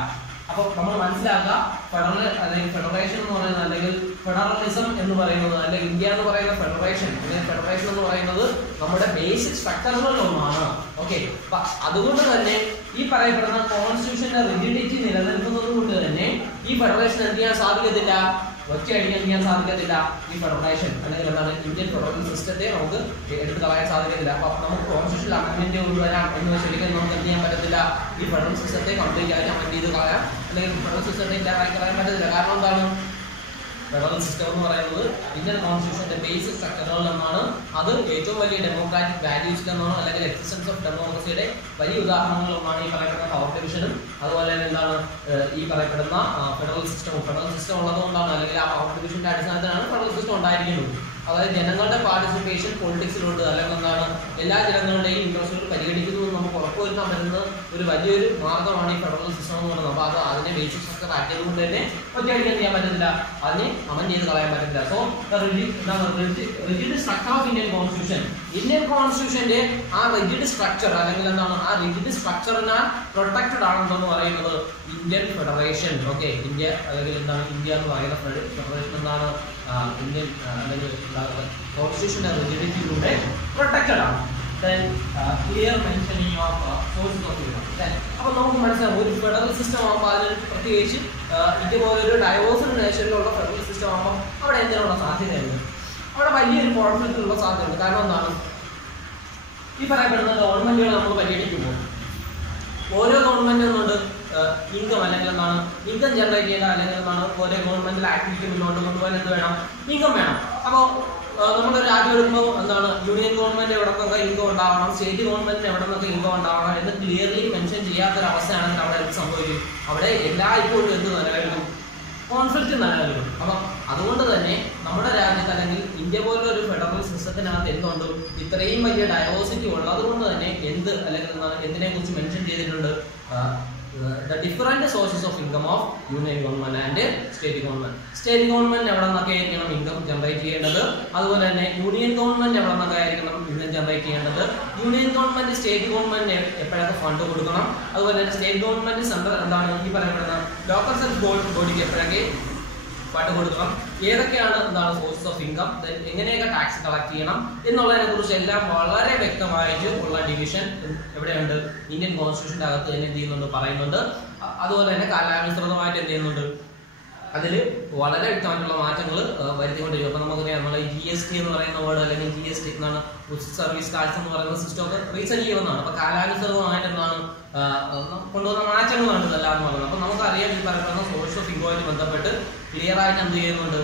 അപ്പോൾ നമ്മൾ മനസ്സിലാക്കുക, ഫെഡറൽ അല്ലെങ്കിൽ ഫെഡറേഷൻ എന്ന് പറയുന്നത് അല്ലെങ്കിൽ ഫെഡറലിസം എന്ന് പറയുന്നത് അല്ലെങ്കിൽ ഇന്ത്യ എന്ന് പറയുന്ന ഫെഡറേഷൻ അല്ലെങ്കിൽ ഫെഡറേഷൻ എന്ന് പറയുന്നത് നമ്മുടെ ബേസിക് സ്ട്രക്ചറുകളിലൊന്നാണ്. ഓക്കെ, അപ്പൊ അതുകൊണ്ട് തന്നെ ഈ പറയപ്പെടുന്ന കോൺസ്റ്റിറ്റ്യൂഷന്റെ റിജിഡിറ്റി നിലനിൽക്കുന്നത് കൊണ്ട് തന്നെ ഈ ഫെഡറേഷൻ എന്ത് ചെയ്യാൻ സാധിക്കത്തില്ല, ഒറ്റയടിക്കാൻ ചെയ്യാൻ സാധിക്കത്തില്ല. ഈ ഫെഡറേഷൻ അല്ലെങ്കിൽ എന്താണ് ഇന്ത്യൻ ഫെഡറൽ സിസ്റ്റത്തെ നമുക്ക് എടുത്ത് കളയാൻ സാധിക്കത്തില്ല. അപ്പൊ നമുക്ക് കോൺസ്റ്റിറ്റ്യൂഷൻ അമെന്റ്മെന്റ് കൊണ്ടുവരാം എന്ന് വെച്ചാൽ നമുക്ക് എന്ത് ചെയ്യാൻ പറ്റത്തില്ല, ഈ ഫെഡറൽ സിസ്റ്റത്തെ കംപ്ലീറ്റ് ആയിട്ട് അമെന്റ് ചെയ്ത് കളയാം അല്ലെങ്കിൽ ഫെഡറൽ സിസ്റ്റത്തെ ഇല്ലാതാക്കി കളയാൻ പറ്റത്തില്ല. കാരണം എന്താണ്, ഫെഡറൽ സിസ്റ്റം എന്ന് പറയുന്നത് ഇന്ത്യൻ കോൺസ്റ്റിറ്റ്യൂഷന്റെ ബേസിക് സ്ട്രക്ചറുകളിലൊന്നാണ്. അത് ഏറ്റവും വലിയ ഡെമോക്രാറ്റിക് വാല്യൂസിലൊന്നാണ് അല്ലെങ്കിൽ എക്സിസ്റ്റൻസ് ഓഫ് ഡെമോക്രസിയുടെ വലിയ ഉദാഹരണങ്ങളൊന്നാണ് ഈ പറയപ്പെടുന്ന പവർ ഡിവിഷനും അതുപോലെ തന്നെ എന്താണ് ഈ പറയപ്പെടുന്ന ഫെഡറൽ സിസ്റ്റം. ഫെഡറൽ സിസ്റ്റം ഉള്ളതുകൊണ്ടാണ് അല്ലെങ്കിൽ ആ പവർ ഡിവിഷന്റെ അടിസ്ഥാനത്തിലാണ് ഫെഡറൽ സിസ്റ്റം ഉണ്ടായിരിക്കുന്നത്. അതായത് ജനങ്ങളുടെ പാർട്ടിസിപ്പേഷൻ പൊളിറ്റിക്സിലുണ്ട്, അല്ലെങ്കിൽ എന്താണ് എല്ലാ ജനങ്ങളുടെയും ഇൻട്രസ്റ്റുകൾ പരിഗണിക്കുന്നു എന്ന് നമുക്ക് ഉറപ്പുവരുത്താൻ പറ്റുന്ന ഒരു വലിയൊരു മാർഗമാണ് ഈ ഫെഡറൽ സിസ്റ്റം എന്ന് പറയുന്നത്. അപ്പോൾ അത് അതിനെ ബേസിക് സ്ട്രക്ചർ ആക്കിയത് കൊണ്ട് തന്നെ ഒറ്റയടിക്കാൻ ചെയ്യാൻ പറ്റത്തില്ല, അതിനെ അമൻ ചെയ്ത് കളയാൻ പറ്റത്തില്ല. So rigid structure of Indian constitution, Indian കോൺസ്റ്റിറ്റ്യൂഷന്റെ ആ റിജിഡ് സ്ട്രക്ചർ അല്ലെങ്കിൽ എന്താണ് ആ റിജിഡ് സ്ട്രക്ചറിനെ പ്രൊട്ടക്റ്റഡ് ആണെന്ന് പറയുന്നത് ഇന്ത്യൻ ഫെഡറേഷൻ. ഓക്കെ, ഇന്ത്യ അല്ലെങ്കിൽ എന്താണ് ഇന്ത്യ എന്ന് പറയുന്ന ഫെഡറേഷൻ എന്താണ് ഇന്ത്യൻ അല്ലെങ്കിൽ കോൺസ്റ്റിറ്റ്യൂഷന്റെ റിജിഡിറ്റിയിലൂടെ പ്രൊട്ടക്റ്റഡ് ആണ്. then clear mentioning of sources of income. Then അപ്പോൾ നമുക്ക് മനസ്സിലാവും ഒരു ഫെഡറൽ സിസ്റ്റം ആകുമ്പോൾ അതിന് പ്രത്യേകിച്ച് ഇതുപോലൊരു ഡൈവേഴ്സിറ്റി നേച്ചറിലുള്ള ഫെഡറൽ സിസ്റ്റം ആകുമ്പോൾ അവിടെ എന്തിനുള്ള സാധ്യതയുണ്ട്, അവിടെ വലിയൊരു കോൺഫ്ലിക്റ്റിനുള്ള സാധ്യതയുണ്ട്. കാരണം എന്താണ്, ഈ പറയപ്പെടുന്ന ഗവൺമെന്റുകൾ നമ്മൾ പരിഗണിക്കുമ്പോൾ ഓരോ ഗവൺമെന്റിനുണ്ട് ഇൻകം, അല്ലെങ്കിൽ എന്താണ് ഇൻകം ജനറേറ്റ് ചെയ്യുക, അല്ലെങ്കിൽ എന്താണ് ഓരോ ഗവൺമെന്റിലെ ആക്ടിവിറ്റി മുന്നോട്ട് കൊണ്ടുപോകാൻ എന്ത് വേണം, ഇൻകം വേണം. അപ്പോൾ നമ്മുടെ രാജ്യം എടുക്കുമ്പോൾ എന്താണ് യൂണിയൻ ഗവൺമെന്റ് എവിടെ നിന്നൊക്കെ ഇൻകം ഉണ്ടാവണം, സ്റ്റേറ്റ് ഗവൺമെന്റിന് എവിടെ നിന്നൊക്കെ ഇൻകം ഉണ്ടാവണം എന്ന് ക്ലിയർലി മെൻഷൻ ചെയ്യാത്തൊരവസ്ഥയാണെങ്കിൽ അവിടെ എന്ത് സംഭവിക്കും, അവിടെ എല്ലായ്പ്പോഴും എന്ത് നിലനിൽക്കും, കോൺഫ്ലിക്റ്റ് നിലനിൽക്കും. അപ്പം അതുകൊണ്ട് തന്നെ നമ്മുടെ രാജ്യത്ത് അല്ലെങ്കിൽ ഇന്ത്യ പോലുള്ള ഒരു ഫെഡറൽ സിസ്റ്റത്തിനകത്ത് എന്തുകൊണ്ട് ഇത്രയും വലിയ ഡൈവേഴ്സിറ്റി ഉള്ളത് കൊണ്ട് തന്നെ അല്ലെങ്കിൽ എന്തിനെ കുറിച്ച് മെൻഷൻ ചെയ്തിട്ടുണ്ട്, the different sources of income of union government and state government. State government എവിടെ നിന്നൊക്കെ ആയിരിക്കണം ഇൻകം ജനറേറ്റ് ചെയ്യേണ്ടത്, അതുപോലെ തന്നെ യൂണിയൻ ഗവൺമെന്റ് എവിടെ നിന്നൊക്കെ ആയിരിക്കണം ഇൻകം ജനറേറ്റ് ചെയ്യേണ്ടത്, യൂണിയൻ ഗവൺമെന്റ് സ്റ്റേറ്റ് ഗവൺമെന്റ് എപ്പോഴൊക്കെ ഫണ്ട് കൊടുക്കണം, അതുപോലെ തന്നെ സ്റ്റേറ്റ് ഗവൺമെന്റ് സെൻട്രൽ എന്താണ് ഈ പറയപ്പെടുന്ന ലോക്കൽ സെൽഫ് ബോഡിക്ക് എപ്പോഴൊക്കെ ഫണ്ട് കൊടുക്കണം, ഏതൊക്കെയാണ് എന്താണ് സോഴ്സസ് ഓഫ് ഇൻകം, എങ്ങനെയൊക്കെ ടാക്സ് കളക്ട് ചെയ്യണം എന്നുള്ളതിനെ കുറിച്ച് എല്ലാം വളരെ വ്യക്തമായിട്ട് ഉള്ള ഡിവിഷൻ എവിടെയുണ്ട്, ഇന്ത്യൻ കോൺസ്റ്റിറ്റ്യൂഷന്റെ അകത്ത് തന്നെ എന്ത് ചെയ്യുന്നുണ്ട്, പറയുന്നുണ്ട്. അതുപോലെ തന്നെ കാലാനുസൃതമായിട്ട് എന്ത് ചെയ്യുന്നുണ്ട്, അതിൽ വളരെ വ്യക്തമായിട്ടുള്ള മാറ്റങ്ങൾ വരുത്തിക്കൊണ്ടിരിക്കും. അപ്പൊ നമുക്കറിയാം നമ്മളെ GST എന്ന് പറയുന്ന വേർഡ് അല്ലെങ്കിൽ GST എന്നാണ് സർവീസ് ടാക്സ് എന്ന് പറയുന്ന സിസ്റ്റം ഒക്കെ റീസെന്റ് ചെയ്യുന്നതാണ്. അപ്പൊ കാലാനുസൃതമായിട്ട് എന്താണ് കൊണ്ടുവന്ന മാറ്റങ്ങളാണ് ഇതെല്ലാം എന്ന് പറയുന്നത്. അപ്പൊ നമുക്കറിയാം ഈ പറയപ്പെടുന്ന സോഴ്സ് ഓഫ് ഇൻകവുമായിട്ട് ബന്ധപ്പെട്ട് ക്ലിയർ ആയിട്ട് എന്ത് ചെയ്യുന്നുണ്ട്,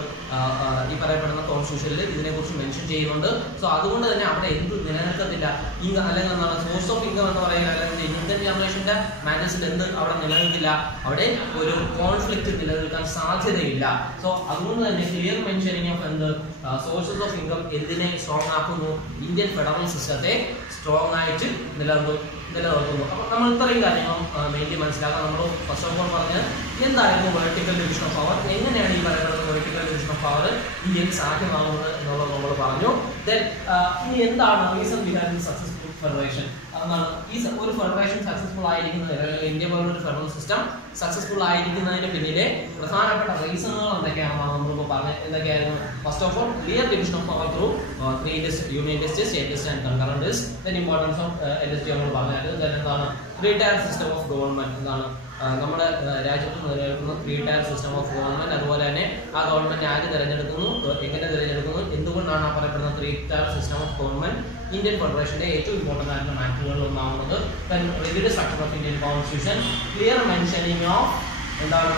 ഈ പറയപ്പെടുന്ന കോൺസ്റ്റിറ്റ്യൂഷനിൽ ഇതിനെക്കുറിച്ച് മെൻഷൻ ചെയ്യുന്നുണ്ട്. സോ അതുകൊണ്ട് തന്നെ അവിടെ എന്ത് നിലനിൽക്കത്തില്ല, ഇൻകം അല്ലെങ്കിൽ എന്താണ് സോഴ്സ് ഓഫ് ഇൻകം എന്ന് പറയുക, അല്ലെങ്കിൽ ഇന്ത്യൻ ജനറേഷന്റെ മാറ്റേഴ്സിൽ എന്ത് അവിടെ നിലനിൽക്കില്ല, അവിടെ ഒരു കോൺഫ്ലിക്റ്റ് നിലനിൽക്കാൻ സാധ്യതയില്ല. സോ അതുകൊണ്ട് തന്നെ ക്ലിയർ മെൻഷനിങ് ഓഫ് എന്ത് സോഴ്സസ് ഓഫ് ഇൻകം എന്തിനെ സ്ട്രോങ് ആക്കുന്നു, ഇന്ത്യൻ ഫെഡറൽ സിസ്റ്റത്തെ സ്ട്രോങ് ആയിട്ട് നിലനിർത്തുന്നു. അപ്പൊ നമ്മൾ ഇത്രയും കാര്യങ്ങൾ മെയിൻലി മനസ്സിലാക്കാം. നമ്മൾ ഫസ്റ്റ് ഓഫ് ഓൾ പറഞ്ഞത് എന്തായിരുന്നു പൊളിറ്റിക്കൽ ഡിവിഷൻ ഓഫ് പവർ, എങ്ങനെയാണ് ഈ പറയുന്നത് പൊളിറ്റിക്കൽ ഡിവിഷൻ ഓഫ് പവർ ഇന്ത്യയിൽ സാധ്യമാകുന്നത് എന്നുള്ളത് നമ്മൾ പറഞ്ഞു. ദെൻ ഇനി എന്താണ് റീസൺ ബിഹൈൻഡ് സക്സസ്ഫുൾ ഫെഡറേഷൻ, അതാണ് ഈ ഒരു ഫെഡറേഷൻ സക്സസ്ഫുൾ ആയിരിക്കുന്നത്, ഇന്ത്യ പോലുള്ള ഒരു ഫെഡറൽ സിസ്റ്റം സക്സസ്ഫുൾ ആയിരിക്കുന്നതിന് പിന്നിലെ പ്രധാനപ്പെട്ട റീസണുകൾ എന്തൊക്കെയാണെന്നാണ് നമ്മളിപ്പോൾ പറഞ്ഞത്. എന്തൊക്കെയായിരുന്നു, first of all clear division of power through three union list, state list and concurrent list. Then importance of LST നമ്മൾ പറഞ്ഞത്. ദെൻ എന്താണ് three tier system of government, എന്താണ് നമ്മുടെ രാജ്യത്ത് നിലനിൽക്കുന്ന three tier system of government, അതുപോലെ തന്നെ ആ ഗവൺമെന്റ് ആര് തിരഞ്ഞെടുക്കുന്നു, എങ്ങനെ തിരഞ്ഞെടുക്കുന്നു, എന്തുകൊണ്ടാണ് ആ പറയപ്പെടുന്ന three tier system of government Indian ഫെഡറേഷന്റെ ഏറ്റവും ഇമ്പോർട്ടന്റ് ആയിട്ടുള്ള മാറ്ററുകളിൽ ഒന്നാവുന്നത്. Then rigid structure of Indian constitution, clear mentioning of എന്താണ്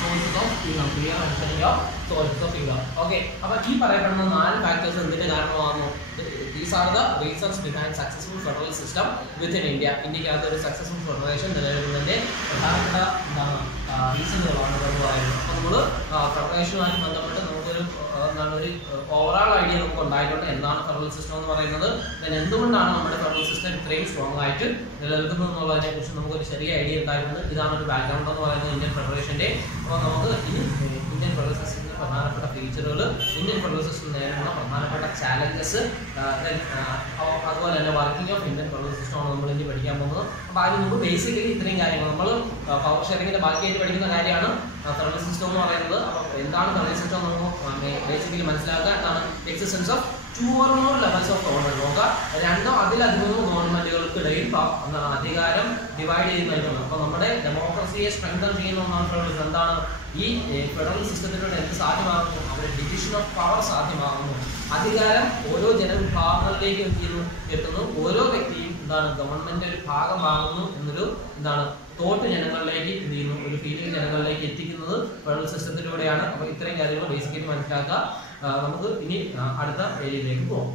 sources of income, clear mentioning of sources of income. Okay, അപ്പൊ ഈ പറയപ്പെടുന്ന 4 ഫാക്ടേഴ്സ് എന്തിന്റെ കാരണമാകുന്നു, these are the reasons behind successful federal system within India. ഇന്ത്യക്കകത്ത് ഒരു സക്സസ്ഫുൾ ഫെഡറേഷൻ നിലനിൽക്കുന്നതിന്റെ പ്രധാനപ്പെട്ട എന്താണ് റീസണുകളാണ് എന്ന് പറയുന്നത്. അപ്പൊ നമ്മള് ഫെഡറേഷനുമായി ബന്ധപ്പെട്ട് നമുക്കൊരു എന്താണ് ഒരു ഓവറോൾ ഐഡിയ നമുക്ക് ഉണ്ടായിട്ടുണ്ട്, എന്താണ് ഫെഡറൽ സിസ്റ്റം എന്ന് പറയുന്നത്, then എന്തുകൊണ്ടാണ് നമ്മുടെ ഫെഡറൽ സിസ്റ്റം ഇത്രയും സ്ട്രോങ് ആയിട്ട് നിലനിൽക്കുന്നത് എന്നുള്ളതിനെ കുറിച്ച് നമുക്കൊരു ചെറിയ ഐഡിയ ഉണ്ടായിട്ടുണ്ട്. ഇതാണ് ഒരു ബാക്ക്ഗ്രൗണ്ട് എന്ന് പറയുന്നത് ഇന്ത്യൻ ഫെഡറേഷന്റെ. അപ്പോൾ നമുക്ക് ഇനി ഇന്ത്യൻ ഫെഡറൽ സിസ്റ്റത്തിന്റെ പ്രധാനപ്പെട്ട ഫീച്ചറുകൾ, ഇന്ത്യൻ ഫെഡറൽ സിസ്റ്റം നേരിടുന്ന പ്രധാനപ്പെട്ട ചാലഞ്ചസ്, അതുപോലെ തന്നെ വർക്കിംഗ് ഓഫ് ഇന്ത്യൻ ഫെഡറൽ സിസ്റ്റമാണ് നമ്മൾ ഇനി പഠിക്കാൻ പോകുന്നത്. അപ്പോൾ അതിന് മുമ്പ് ബേസിക്കലി ഇത്രയും കാര്യങ്ങൾ നമ്മൾ പവർ ഷെയറിങ്ങിന്റെ ബാക്കിയായിട്ട് പഠിക്കുന്ന കാര്യമാണ് ഫെഡറൽ സിസ്റ്റം എന്ന് പറയുന്നത്. അപ്പോൾ എന്താണ് ഫെഡറൽ സിസ്റ്റം നമുക്ക് ബേസിക്കലി മനസ്സിലാക്കുക. എന്താണ് existence of 2 or more levels of government. നോക്കുക, 2 അതിലധികമോ ഗവൺമെന്റുകൾക്കിടയിൽ അധികാരം ഡിവൈഡ് ചെയ്യുന്നതായിട്ടുണ്ട്. അപ്പോൾ നമ്മുടെ ഡെമോക്രസിയെ സ്ട്രെങ്തൻ ചെയ്യുന്ന ഒന്നാണ് ഫെഡറൽ. എന്താണ് ഈ ഫെഡറൽ സിസ്റ്റത്തിലൂടെ എന്ത് സാധ്യമാകുന്നു, അവരുടെ ഡിവിഷൻ ഓഫ് പവർ സാധ്യമാകുന്നു. അധികാരം ഓരോ ജനവിഭാഗങ്ങളിലേക്ക് എത്തുന്നു, ഓരോ വ്യക്തിയും എന്താണ് ഗവൺമെന്റ് ഒരു ഭാഗമാകുന്നു എന്നൊരു എന്താണ് തോട്ട് ജനങ്ങളിലേക്ക് എന്ത് ചെയ്യുന്നു, ഒരു ഫീലിംഗ് ജനങ്ങളിലേക്ക് എത്തിക്കുന്നത് ഫെഡറൽ സിസ്റ്റത്തിലൂടെയാണ്. അപ്പൊ ഇത്രയും കാര്യങ്ങൾ ബേസിക്കലി മനസ്സിലാക്കുക. നമുക്ക് ഇനി അടുത്ത ഏരിയയിലേക്ക് പോകാം.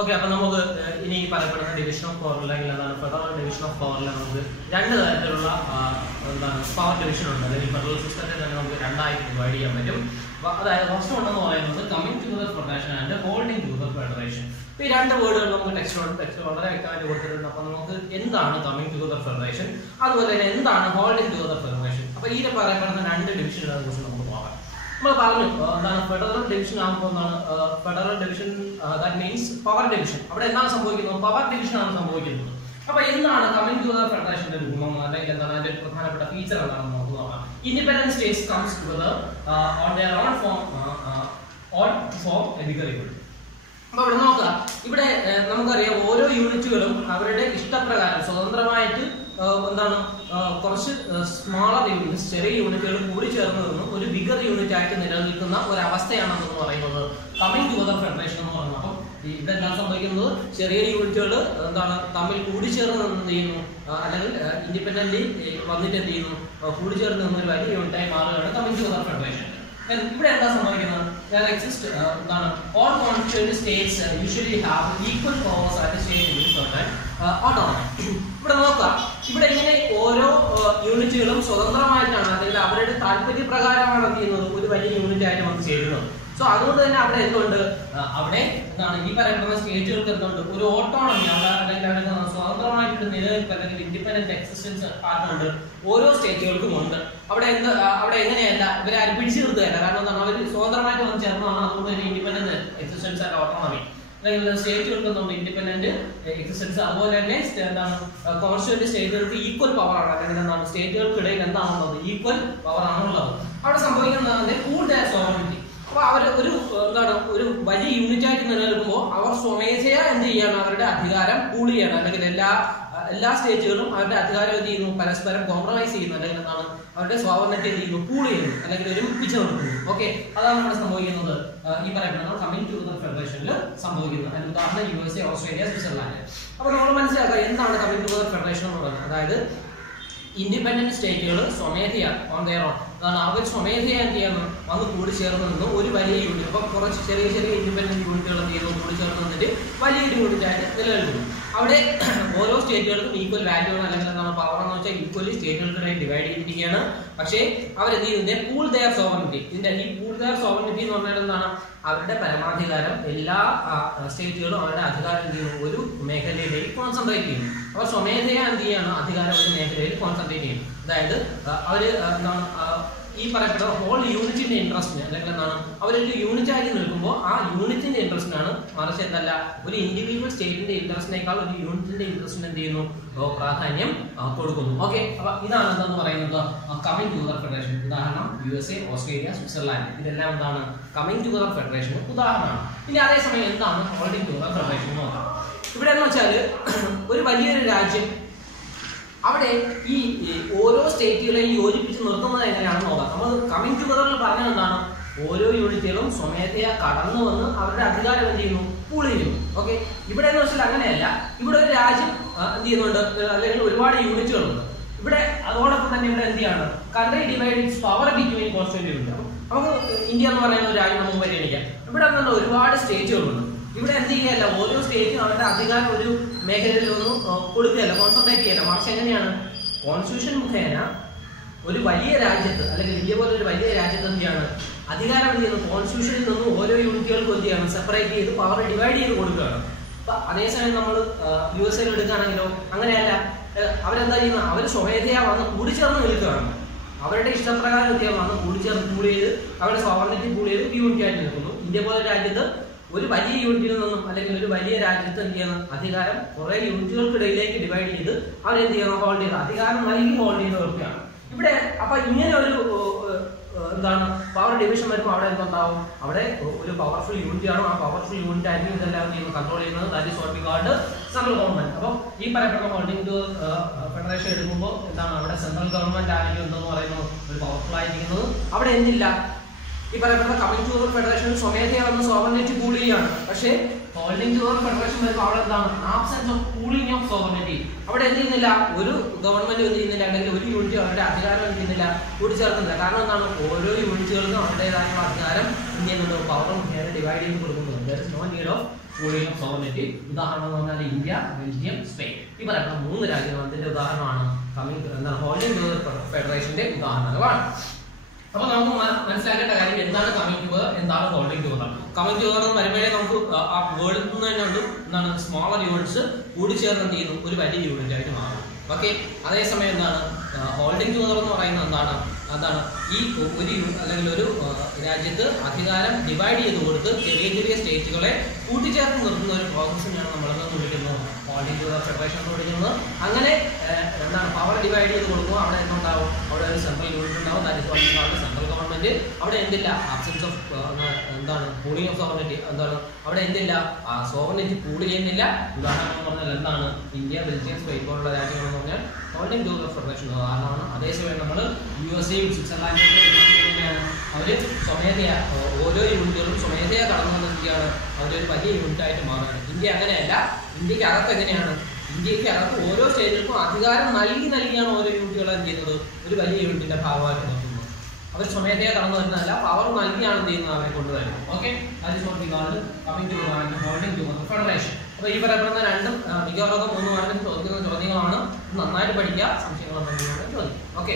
ഓക്കെ, അപ്പൊ നമുക്ക് ഇനി പറയപ്പെടുന്ന ഡിവിഷൻ ഓഫ് പവർ അല്ലെങ്കിൽ എന്താണ് ഫെഡറൽ ഡിവിഷൻ ഓഫ് പവറിൽ നമുക്ക് 2 തരത്തിലുള്ള എന്താണ് പവർ ഡിവിഷൻ ഉണ്ട്. അല്ലെങ്കിൽ ഫെഡറൽ സിസ്റ്റത്തെ തന്നെ നമുക്ക് 2 ആയിട്ട് ഡിവൈഡ് ചെയ്യാൻ പറ്റും. അതായത് ഫസ്റ്റ് ഉണ്ടെന്ന് പറയുന്നത് coming together federation and holding together federation. ഈ 2 വേർഡുകൾ നമുക്ക് ടെക്സ്റ്റ് വളരെ വ്യക്തമായിട്ട് കൊടുത്തിട്ടുണ്ട്. അപ്പൊ നമുക്ക് എന്താണ് കമ്മിങ് ടുഗദർ ഫെഡറേഷൻ, അതുപോലെ തന്നെ എന്താണ് ഹോൾഡിംഗ് ടുഗദർ ഫെഡറേഷൻ. അപ്പൊ ഈ പറയപ്പെടുന്ന 2 ഡിവിഷനുകളെ കുറിച്ച് നമുക്ക് നോക്കാം. നമ്മൾ പറഞ്ഞു എന്താണ് ഫെഡറൽ ഡിവിഷൻ ആകുമ്പോൾ എന്താണ് federal division, that means power division. അവിടെ എന്താണ് സംഭവിക്കുന്നത്, പവർ ഡിവിഷൻ ആണ് സംഭവിക്കുന്നത്. അപ്പൊ എന്താണ് കമ്മിങ് ടു ദ ഫെഡറേഷന്റെ ഗുണം അല്ലെങ്കിൽ എന്താണ് അതിന്റെ പ്രധാനപ്പെട്ട ഫീച്ചർ എന്താണെന്ന് നോക്കുന്നതാണ്. Independent States comes together on their own form A bigger unit. അപ്പൊ ഇവിടെ നോക്കുക, ഇവിടെ നമുക്കറിയാം ഓരോ യൂണിറ്റുകളും അവരുടെ ഇഷ്ടപ്രകാരം സ്വതന്ത്രമായിട്ട് എന്താണ് കുറച്ച് സ്മാളർ യൂണിറ്റ്സ്, ചെറിയ യൂണിറ്റുകൾ കൂടി ചേർന്ന് നിന്ന് ഒരു ബിഗർ യൂണിറ്റ് ആയിട്ട് നിലനിൽക്കുന്ന ഒരു അവസ്ഥയാണെന്ന് പറയുന്നത് കമ്മിങ് ടുഗദർ ഫെഡറേഷൻ എന്ന് പറയുന്നത്. അപ്പം ഇതെല്ലാം സംഭവിക്കുന്നത് ചെറിയ യൂണിറ്റുകൾ എന്താണ് തമ്മിൽ കൂടിച്ചേർന്ന് എന്ത് ചെയ്യുന്നു, അല്ലെങ്കിൽ ഇൻഡിപെൻഡന്റ്ലി വന്നിട്ട് എന്ത് ചെയ്യുന്നു, കൂടിച്ചേർന്ന് നിന്ന് ഒരു വലിയ യൂണിറ്റായി മാറുകയാണ് കമ്മിങ് ടുഗദർ ഫെഡറേഷൻ. ഇവിടെ എന്താ സംഭവിക്കുന്നത്? എന്താണ് all constituent states usually have equal powers at the state level and autonomy. ഇവിടെ നോക്കുക, ഇവിടെ ഇങ്ങനെ ഓരോ യൂണിറ്റുകളും സ്വതന്ത്രമായിട്ടാണ് അല്ലെങ്കിൽ അവരുടെ താല്പര്യപ്രകാരമാണ് എന്ത് ചെയ്യുന്നത് ഒരു വലിയ യൂണിറ്റ് ആയിട്ട് വന്ന് ചേരുന്നത്. സോ അതുകൊണ്ട് തന്നെ അവിടെ എന്തുകൊണ്ട് അവിടെ എന്താണ് ഈ പറയുന്ന സ്റ്റേറ്റുകൾക്ക് എന്തുണ്ട് ഒരു ഓട്ടോണമി, അല്ലെങ്കിൽ അവരുടെ സ്വതന്ത്രമായിട്ട് നിലനിൽപ്പ് അല്ലെങ്കിൽ ഇൻഡിപെൻഡന്റ് എക്സിസ്റ്റൻസ് ആർക്കുണ്ട്, ഓരോ സ്റ്റേറ്റുകൾക്കും ഉണ്ട്. അവിടെ എങ്ങനെയല്ല ഇവരെ ആരും പിടിച്ചു നിർത്തുകയല്ല, കാരണം എന്താണ് അവർ സ്വതന്ത്രമായിട്ട് വന്ന് ചേർന്നതാണ്. അതുകൊണ്ട് തന്നെ ഇൻഡിപെൻഡന്റ് എക്സിസ്റ്റൻസ് ആൻഡ് ഓട്ടോണമി അല്ലെങ്കിൽ സ്റ്റേറ്റുകൾക്ക് എന്തുണ്ട് ഇൻഡിപെൻഡന്റ് എക്സിസ്റ്റൻസ്. അതുപോലെ തന്നെ എന്താണ് കോൺസ്റ്റിറ്റ്യൂന്റ് സ്റ്റേറ്റുകൾക്ക് ഈക്വൽ പവർ ആണ്, അല്ലെങ്കിൽ എന്താണ് സ്റ്റേറ്റുകൾക്കിടയിൽ എന്താണുള്ളത് ഈക്വൽ പവർ ആണുള്ളത്. അവിടെ സംഭവിക്കുന്നത് പൂൾ ദെയർ സോവറിറ്റി. അപ്പൊ അവർ ഒരു വലിയ യൂണിറ്റ് ആയിട്ട് നിലനിൽക്കുമ്പോൾ അവർ സ്വമേധയാ എന്ത് ചെയ്യാണ്, അവരുടെ അധികാരം പൂൾ ചെയ്യാണ്, അല്ലെങ്കിൽ എല്ലാ സ്റ്റേറ്റുകളും അവരുടെ അധികാരം എന്ത് ചെയ്യുന്നു, പരസ്പരം കോംപ്രമൈസ് ചെയ്യുന്നു, അല്ലെങ്കിൽ എന്താണ് അവരുടെ സോവറിറ്റി എന്ത് ചെയ്യുന്നു, പൂൾ ചെയ്യുന്നു, അല്ലെങ്കിൽ ഒരുമിപ്പിച്ച് നിർത്തുന്നു. ഓക്കെ, അതാണ് ഇവിടെ സംഭവിക്കുന്നത് ഈ പറയുന്നത് കമ്മിങ് ടുഗദർ ഫെഡറേഷനിൽ സംഭവിക്കുന്നത്. അതിന് ഉദാഹരണം USA, ഓസ്ട്രേലിയ, സ്വിറ്റ്സർലാൻഡ്. അപ്പൊ നമ്മൾ മനസ്സിലാക്കുക എന്താണ് കമ്മിങ് ടുഗദർ ഫെഡറേഷൻ എന്ന് പറയുന്നത്. അതായത് ഇൻഡിപെൻഡന്റ് സ്റ്റേറ്റുകൾ സ്വമേധയാ ഓൺ ദെയർ ഓൺ, അതാണ് അവർ സ്വമേധയാ എന്ത് ചെയ്യുന്നു വന്ന് കൂടിച്ചേർന്ന് നിന്ന് ഒരു വലിയ യൂണിറ്റ്, ഇപ്പൊ കുറച്ച് ചെറിയ ഇൻഡിപെൻഡന്റ് യൂണിറ്റുകൾ എന്ത് ചെയ്യുന്നു കൂടിച്ചേർന്ന് നിന്നിട്ട് വലിയൊരു യൂണിറ്റ് ആയിട്ട് നിലനിൽക്കുന്നു. അവിടെ ഓരോ സ്റ്റേറ്റുകൾക്കും ഈക്വൽ വാല്യൂ ആണ്, അല്ലെങ്കിൽ എന്താണ് പവർ എന്ന് വെച്ചാൽ ഈക്വലി സ്റ്റേറ്റുകൾക്കിടയിൽ ഡിവൈഡ് ചെയ്തിരിക്കുകയാണ്. പക്ഷേ അവരെന്ത് ചെയ്യുന്നത് പൂൾ ദെയർ സോവറിറ്റി. ഇതിന്റെ ഈ പൂൾ ദെയർ സോവറിറ്റി എന്ന് പറഞ്ഞാൽ എന്താണ്, അവരുടെ പരമാധികാരം എല്ലാ സ്റ്റേറ്റുകളും അവരുടെ അധികാരം എന്ത് ചെയ്യുന്നു ഒരു മേഖലയിലേക്ക് കോൺസെൻട്രേറ്റ് ചെയ്യുന്നു. അവർ സ്വമേധയാ എന്ത് ചെയ്യാണ് അധികാരം ഒരു മേഖലയിൽ കോൺസെൻട്രേറ്റ് ചെയ്യും. അതായത് അവര് എന്താണ് ഈ പറയപ്പെട്ട ഹോൾ യൂണിറ്റിന്റെ ഇൻട്രസ്റ്റിന്, അല്ലെങ്കിൽ എന്താണ് അവരൊരു യൂണിറ്റ് ആയിട്ട് നിൽക്കുമ്പോൾ ആ യൂണിറ്റിന്റെ ഇൻട്രസ്റ്റിനാണ്, മറിച്ച് എന്തല്ല ഒരു ഇൻഡിവിജ്വൽ സ്റ്റേറ്റിന്റെ ഇൻട്രസ്റ്റിനേക്കാൾ ഒരു യൂണിറ്റിന്റെ ഇൻട്രസ്റ്റിന് എന്ത് ചെയ്യുന്നു പ്രാധാന്യം കൊടുക്കുന്നു. ഓക്കെ, അപ്പൊ ഇതാണ് എന്തെന്ന് പറയുന്നത് കമ്മിങ് ടുഗദർ ഫെഡറേഷൻ. ഉദാഹരണം USA, ഓസ്ട്രേലിയ, സ്വിറ്റ്സർലാൻഡ്. ഇതെല്ലാം എന്താണ് കമ്മിങ് ടുഗദർ ഫെഡറേഷൻ ഉദാഹരണമാണ്. ഇനി അതേസമയം എന്താണ് ഹോൾഡിംഗ് ടുഗദർ ഫെഡറേഷൻ എന്ന് നോക്കാം. ഇവിടെ എന്ന് വെച്ചാൽ ഒരു വലിയൊരു രാജ്യം അവിടെ ഈ ഓരോ സ്റ്റേറ്റുകളെയും യോജിപ്പിച്ച് നിർത്തുന്നത് എങ്ങനെയാണെന്ന് നോക്കാം. നമ്മൾ കമ്മിങ് ടുഗദറിൽ പറഞ്ഞത് എന്താണ്, ഓരോ യൂണിറ്റുകളും സ്വമേധയാ കടന്നു വന്ന് അവരുടെ അധികാരം എന്ത് ചെയ്യുന്നു പൂൾ ചെയ്യുന്നു. ഓക്കെ, ഇവിടെ എന്ന് വെച്ചാൽ അങ്ങനെയല്ല. ഇവിടെ ഒരു രാജ്യം എന്ത് ചെയ്യുന്നുണ്ട്, അല്ലെങ്കിൽ ഒരുപാട് യൂണിറ്റുകളുണ്ട് ഇവിടെ. അതോടൊപ്പം തന്നെ ഇവിടെ എന്ത് ചെയ്യാണ് country divide it's power between constituent unit. അപ്പം നമുക്ക് ഇന്ത്യ എന്ന് പറയുന്ന ഒരു രാജ്യം നമുക്ക് പരിഗണിക്കാം. ഇവിടെ എന്നുള്ള ഒരുപാട് സ്റ്റേറ്റുകളുണ്ട്. ഇവിടെ എന്ത് ചെയ്യുകയല്ല, ഓരോ സ്റ്റേറ്റും അവരുടെ അധികാരം ഒരു മേഖലയിലൊന്നും കൊടുക്കുകയല്ല, കോൺസെൻട്രേറ്റ് ചെയ്യല്ല. മറിച്ച് എങ്ങനെയാണ് കോൺസ്റ്റിറ്റ്യൂഷൻ മുഖേന ഒരു വലിയ രാജ്യത്ത്, അല്ലെങ്കിൽ ഇന്ത്യ പോലെ ഒരു വലിയ രാജ്യത്ത് എന്ത് ചെയ്യാണ് അധികാരം എന്ത് ചെയ്യുന്നു കോൺസ്റ്റിറ്റ്യൂഷനിൽ നിന്നും ഓരോ യൂണിറ്റുകൾക്കും എന്ത് ചെയ്യാണ് സെപ്പറേറ്റ് ചെയ്ത് പവർ ഡിവൈഡ് ചെയ്ത് കൊടുക്കുകയാണ്. അപ്പൊ അതേസമയം നമ്മൾ USA എടുക്കുകയാണെങ്കിലോ അങ്ങനെയല്ല. അവരെന്താ ചെയ്യുന്നത്, അവർ സ്വമേധയാ വന്ന് കൂടിച്ചേർന്ന് നിൽക്കുകയാണ്. അവരുടെ ഇഷ്ടപ്രകാരം എന്ത് ചെയ്യാൻ വന്ന് കൂടിച്ചേർന്ന് പൂൾ ചെയ്ത് അവരുടെ സോവറിറ്റി പൂൾ ചെയ്ത് യൂണിറ്റ് ആയിട്ട് നിൽക്കുന്നു. ഇന്ത്യ പോലെ രാജ്യത്ത് ഒരു വലിയ യൂണിറ്റിൽ നിന്നും, അല്ലെങ്കിൽ ഒരു വലിയ രാജ്യത്ത് എന്ത് ചെയ്യണം അധികാരം കുറെ യൂണിറ്റുകൾക്കിടയിലേക്ക് ഡിവൈഡ് ചെയ്ത് അവരെന്ത് ചെയ്യണം ഹോൾഡ് ചെയ്ത് അധികാരം നൽകി ഹോൾഡ് ചെയ്ത് നിർത്തുകയാണ് ഇവിടെ. അപ്പൊ ഇങ്ങനെ ഒരു എന്താണ് പവർ ഡിവിഷൻ വരുമ്പോൾ അവിടെ എന്തുണ്ടാവും, അവിടെ ഒരു പവർഫുൾ യൂണിറ്റ് ആണ്. ആ പവർഫുൾ യൂണിറ്റ് ആയിരിക്കും ഇതെല്ലാം കൺട്രോൾ ചെയ്യുന്നത്. That is what we called central government. അപ്പോൾ ഈ പറയപ്പെട്ട ഹോൾഡിംഗ് ടു ഫെഡറേഷൻ എടുക്കുമ്പോൾ എന്താണ് അവിടെ സെൻട്രൽ ഗവൺമെന്റ് ആയിരിക്കും എന്തെന്ന് പറയുന്നത് ഒരു പവർഫുൾ ആയിരിക്കുന്നത്. അവിടെ എന്തില്ല, ഈ പറയപ്പെട്ട കമ്മിങ് ടുഗദർ ഫെഡറേഷൻ സ്വമേധയാ വന്ന് സോവറിറ്റി പൂൾ ചെയ്യുകയാണ്. പക്ഷേ ഹോൾഡിംഗ് ടുഗദർ ഫെഡറേഷൻ വരുമ്പോൾ അവിടെ എന്താണ് absence of pooling of sovereignty. അവിടെ എന്ത് ചെയ്യുന്നില്ല, ഒരു ഗവൺമെന്റ് എന്ത് ചെയ്യുന്നില്ല, അല്ലെങ്കിൽ ഒരു യൂണിറ്റ് അവരുടെ അധികാരം എന്ത് ചെയ്യുന്നില്ല കൂടിച്ചേർക്കുന്നില്ല. കാരണം എന്താണ് ഓരോ യൂണിറ്റുകൾക്കും അവരുടേതായിട്ടുള്ള അധികാരം എന്ത് ചെയ്യുന്നുണ്ട് പവർ മുഖേന ഡിവൈഡ് ചെയ്ത് കൊടുക്കുന്നത്. There is no need of pooling of sovereignty. ഉദാഹരണം എന്ന് പറഞ്ഞാൽ ഇന്ത്യ, ബെൽജിയം, സ്പെയിൻ. ഈ പറയുന്ന 3 രാജ്യങ്ങൾ അതിന്റെ ഉദാഹരണമാണ് കമ്മിങ് എന്താണ് ഹോൾഡിംഗ് ടുഗദർ ഫെഡറേഷന്റെ ഉദാഹരണങ്ങളാണ്. അപ്പൊ നമുക്ക് മനസ്സിലാക്കേണ്ട കാര്യം എന്താണ് കമ്മിങ് ടുഗദർ, എന്താണ് ഹോൾഡിംഗ് ടുഗദർ. കമ്മിങ് ടുഗദർ എന്ന് വരുമ്പോഴേ നമുക്ക് ആ വേൾഡിൽ നിന്ന് തന്നെ ഉണ്ട് എന്താണ് സ്മോളർ യൂണിറ്റ്സ് കൂടി ചേർന്ന് എന്ത് ചെയ്യുന്നു ഒരു വലിയ യൂണിറ്റ് ആയിട്ട് മാറും. ഓക്കെ, അതേസമയം എന്താണ് ഹോൾഡിംഗ് ടുഗദർ എന്ന് പറയുന്നത് എന്താണ് അതാണ് ഈ അല്ലെങ്കിൽ ഒരു രാജ്യത്ത് അധികാരം ഡിവൈഡ് ചെയ്ത് കൊടുത്ത് ചെറിയ ചെറിയ സ്റ്റേറ്റുകളെ കൂട്ടിച്ചേർത്ത് നിർത്തുന്ന ഒരു പ്രോസസ്സിനെയാണ് നമ്മളെന്ന് വിളിക്കുന്നത് ഹോൾഡിംഗ് ടു ദ ഫെഡറേഷൻ എന്ന് വിളിക്കുന്നത്. അങ്ങനെ എന്താണ് പവർ ഡിവൈഡ് ചെയ്ത് കൊടുക്കുമ്പോൾ അവിടെ എന്തുണ്ടാവും, അവിടെ ഒരു സെൻട്രൽ യൂണിറ്റ് ഉണ്ടാവും, സെൻട്രൽ ഗവൺമെന്റ്. അവിടെ എന്തില്ല, ആബ്സെൻസ് ഓഫ് എന്താണ് പൂളിംഗ് ഓഫ് സോവറിറ്റി, എന്താണ് അവിടെ എന്തില്ല, സോവറിറ്റി പൂൾ ചെയ്യുന്നില്ല. ഉദാഹരണം എന്ന് പറഞ്ഞാൽ എന്താണ്, ഇന്ത്യ, ബെൽജിയം, സ്പെയിൻ പോലുള്ള രാജ്യങ്ങൾ എന്ന് പറഞ്ഞാൽ ഹോൾഡിംഗ് ടു ദ ഫെഡറേഷൻ ഉദാഹരണമാണ്. അതേസമയം നമ്മൾ USA-യും സ്വിറ്റ്സർലാൻഡും എങ്ങനെയാണ്, അവര് സ്വമേധയാ ഓരോ യൂണിറ്റുകളും സ്വമേധയാ കടന്നു വന്നിരിക്കുകയാണ്, അവരൊരു വലിയ യൂണിറ്റായിട്ട് മാറുകയാണ്. ഇന്ത്യ അങ്ങനെയല്ല. ഇന്ത്യക്ക് അകത്ത് എങ്ങനെയാണ്, ഇന്ത്യക്ക് അകത്ത് ഓരോ സ്റ്റേറ്റുകൾക്കും അധികാരം നൽകിയാണ് ഓരോ യൂണിറ്റുകളും ചെയ്യുന്നത് ഒരു വലിയ യൂണിറ്റിന്റെ ഭാഗമായിട്ട് നോക്കുന്നത്. അവർ സ്വമേധയാ കടന്നു വരുന്നതല്ല, പവർ നൽകിയാണ് ചെയ്യുന്നത് അവരെ കൊണ്ടുവരുന്നത്. Okay, holding to the federation. അപ്പൊ ഈ പറയപ്പെടുന്ന രണ്ടും മിക്കവാറും 3 മാർക്കിന് ചോദിക്കുന്ന ചോദ്യങ്ങളാണ്. നന്നായിട്ട് പഠിക്കുക, സംശയങ്ങളുണ്ടെങ്കിൽ ചോദിക്കും. ഓക്കെ.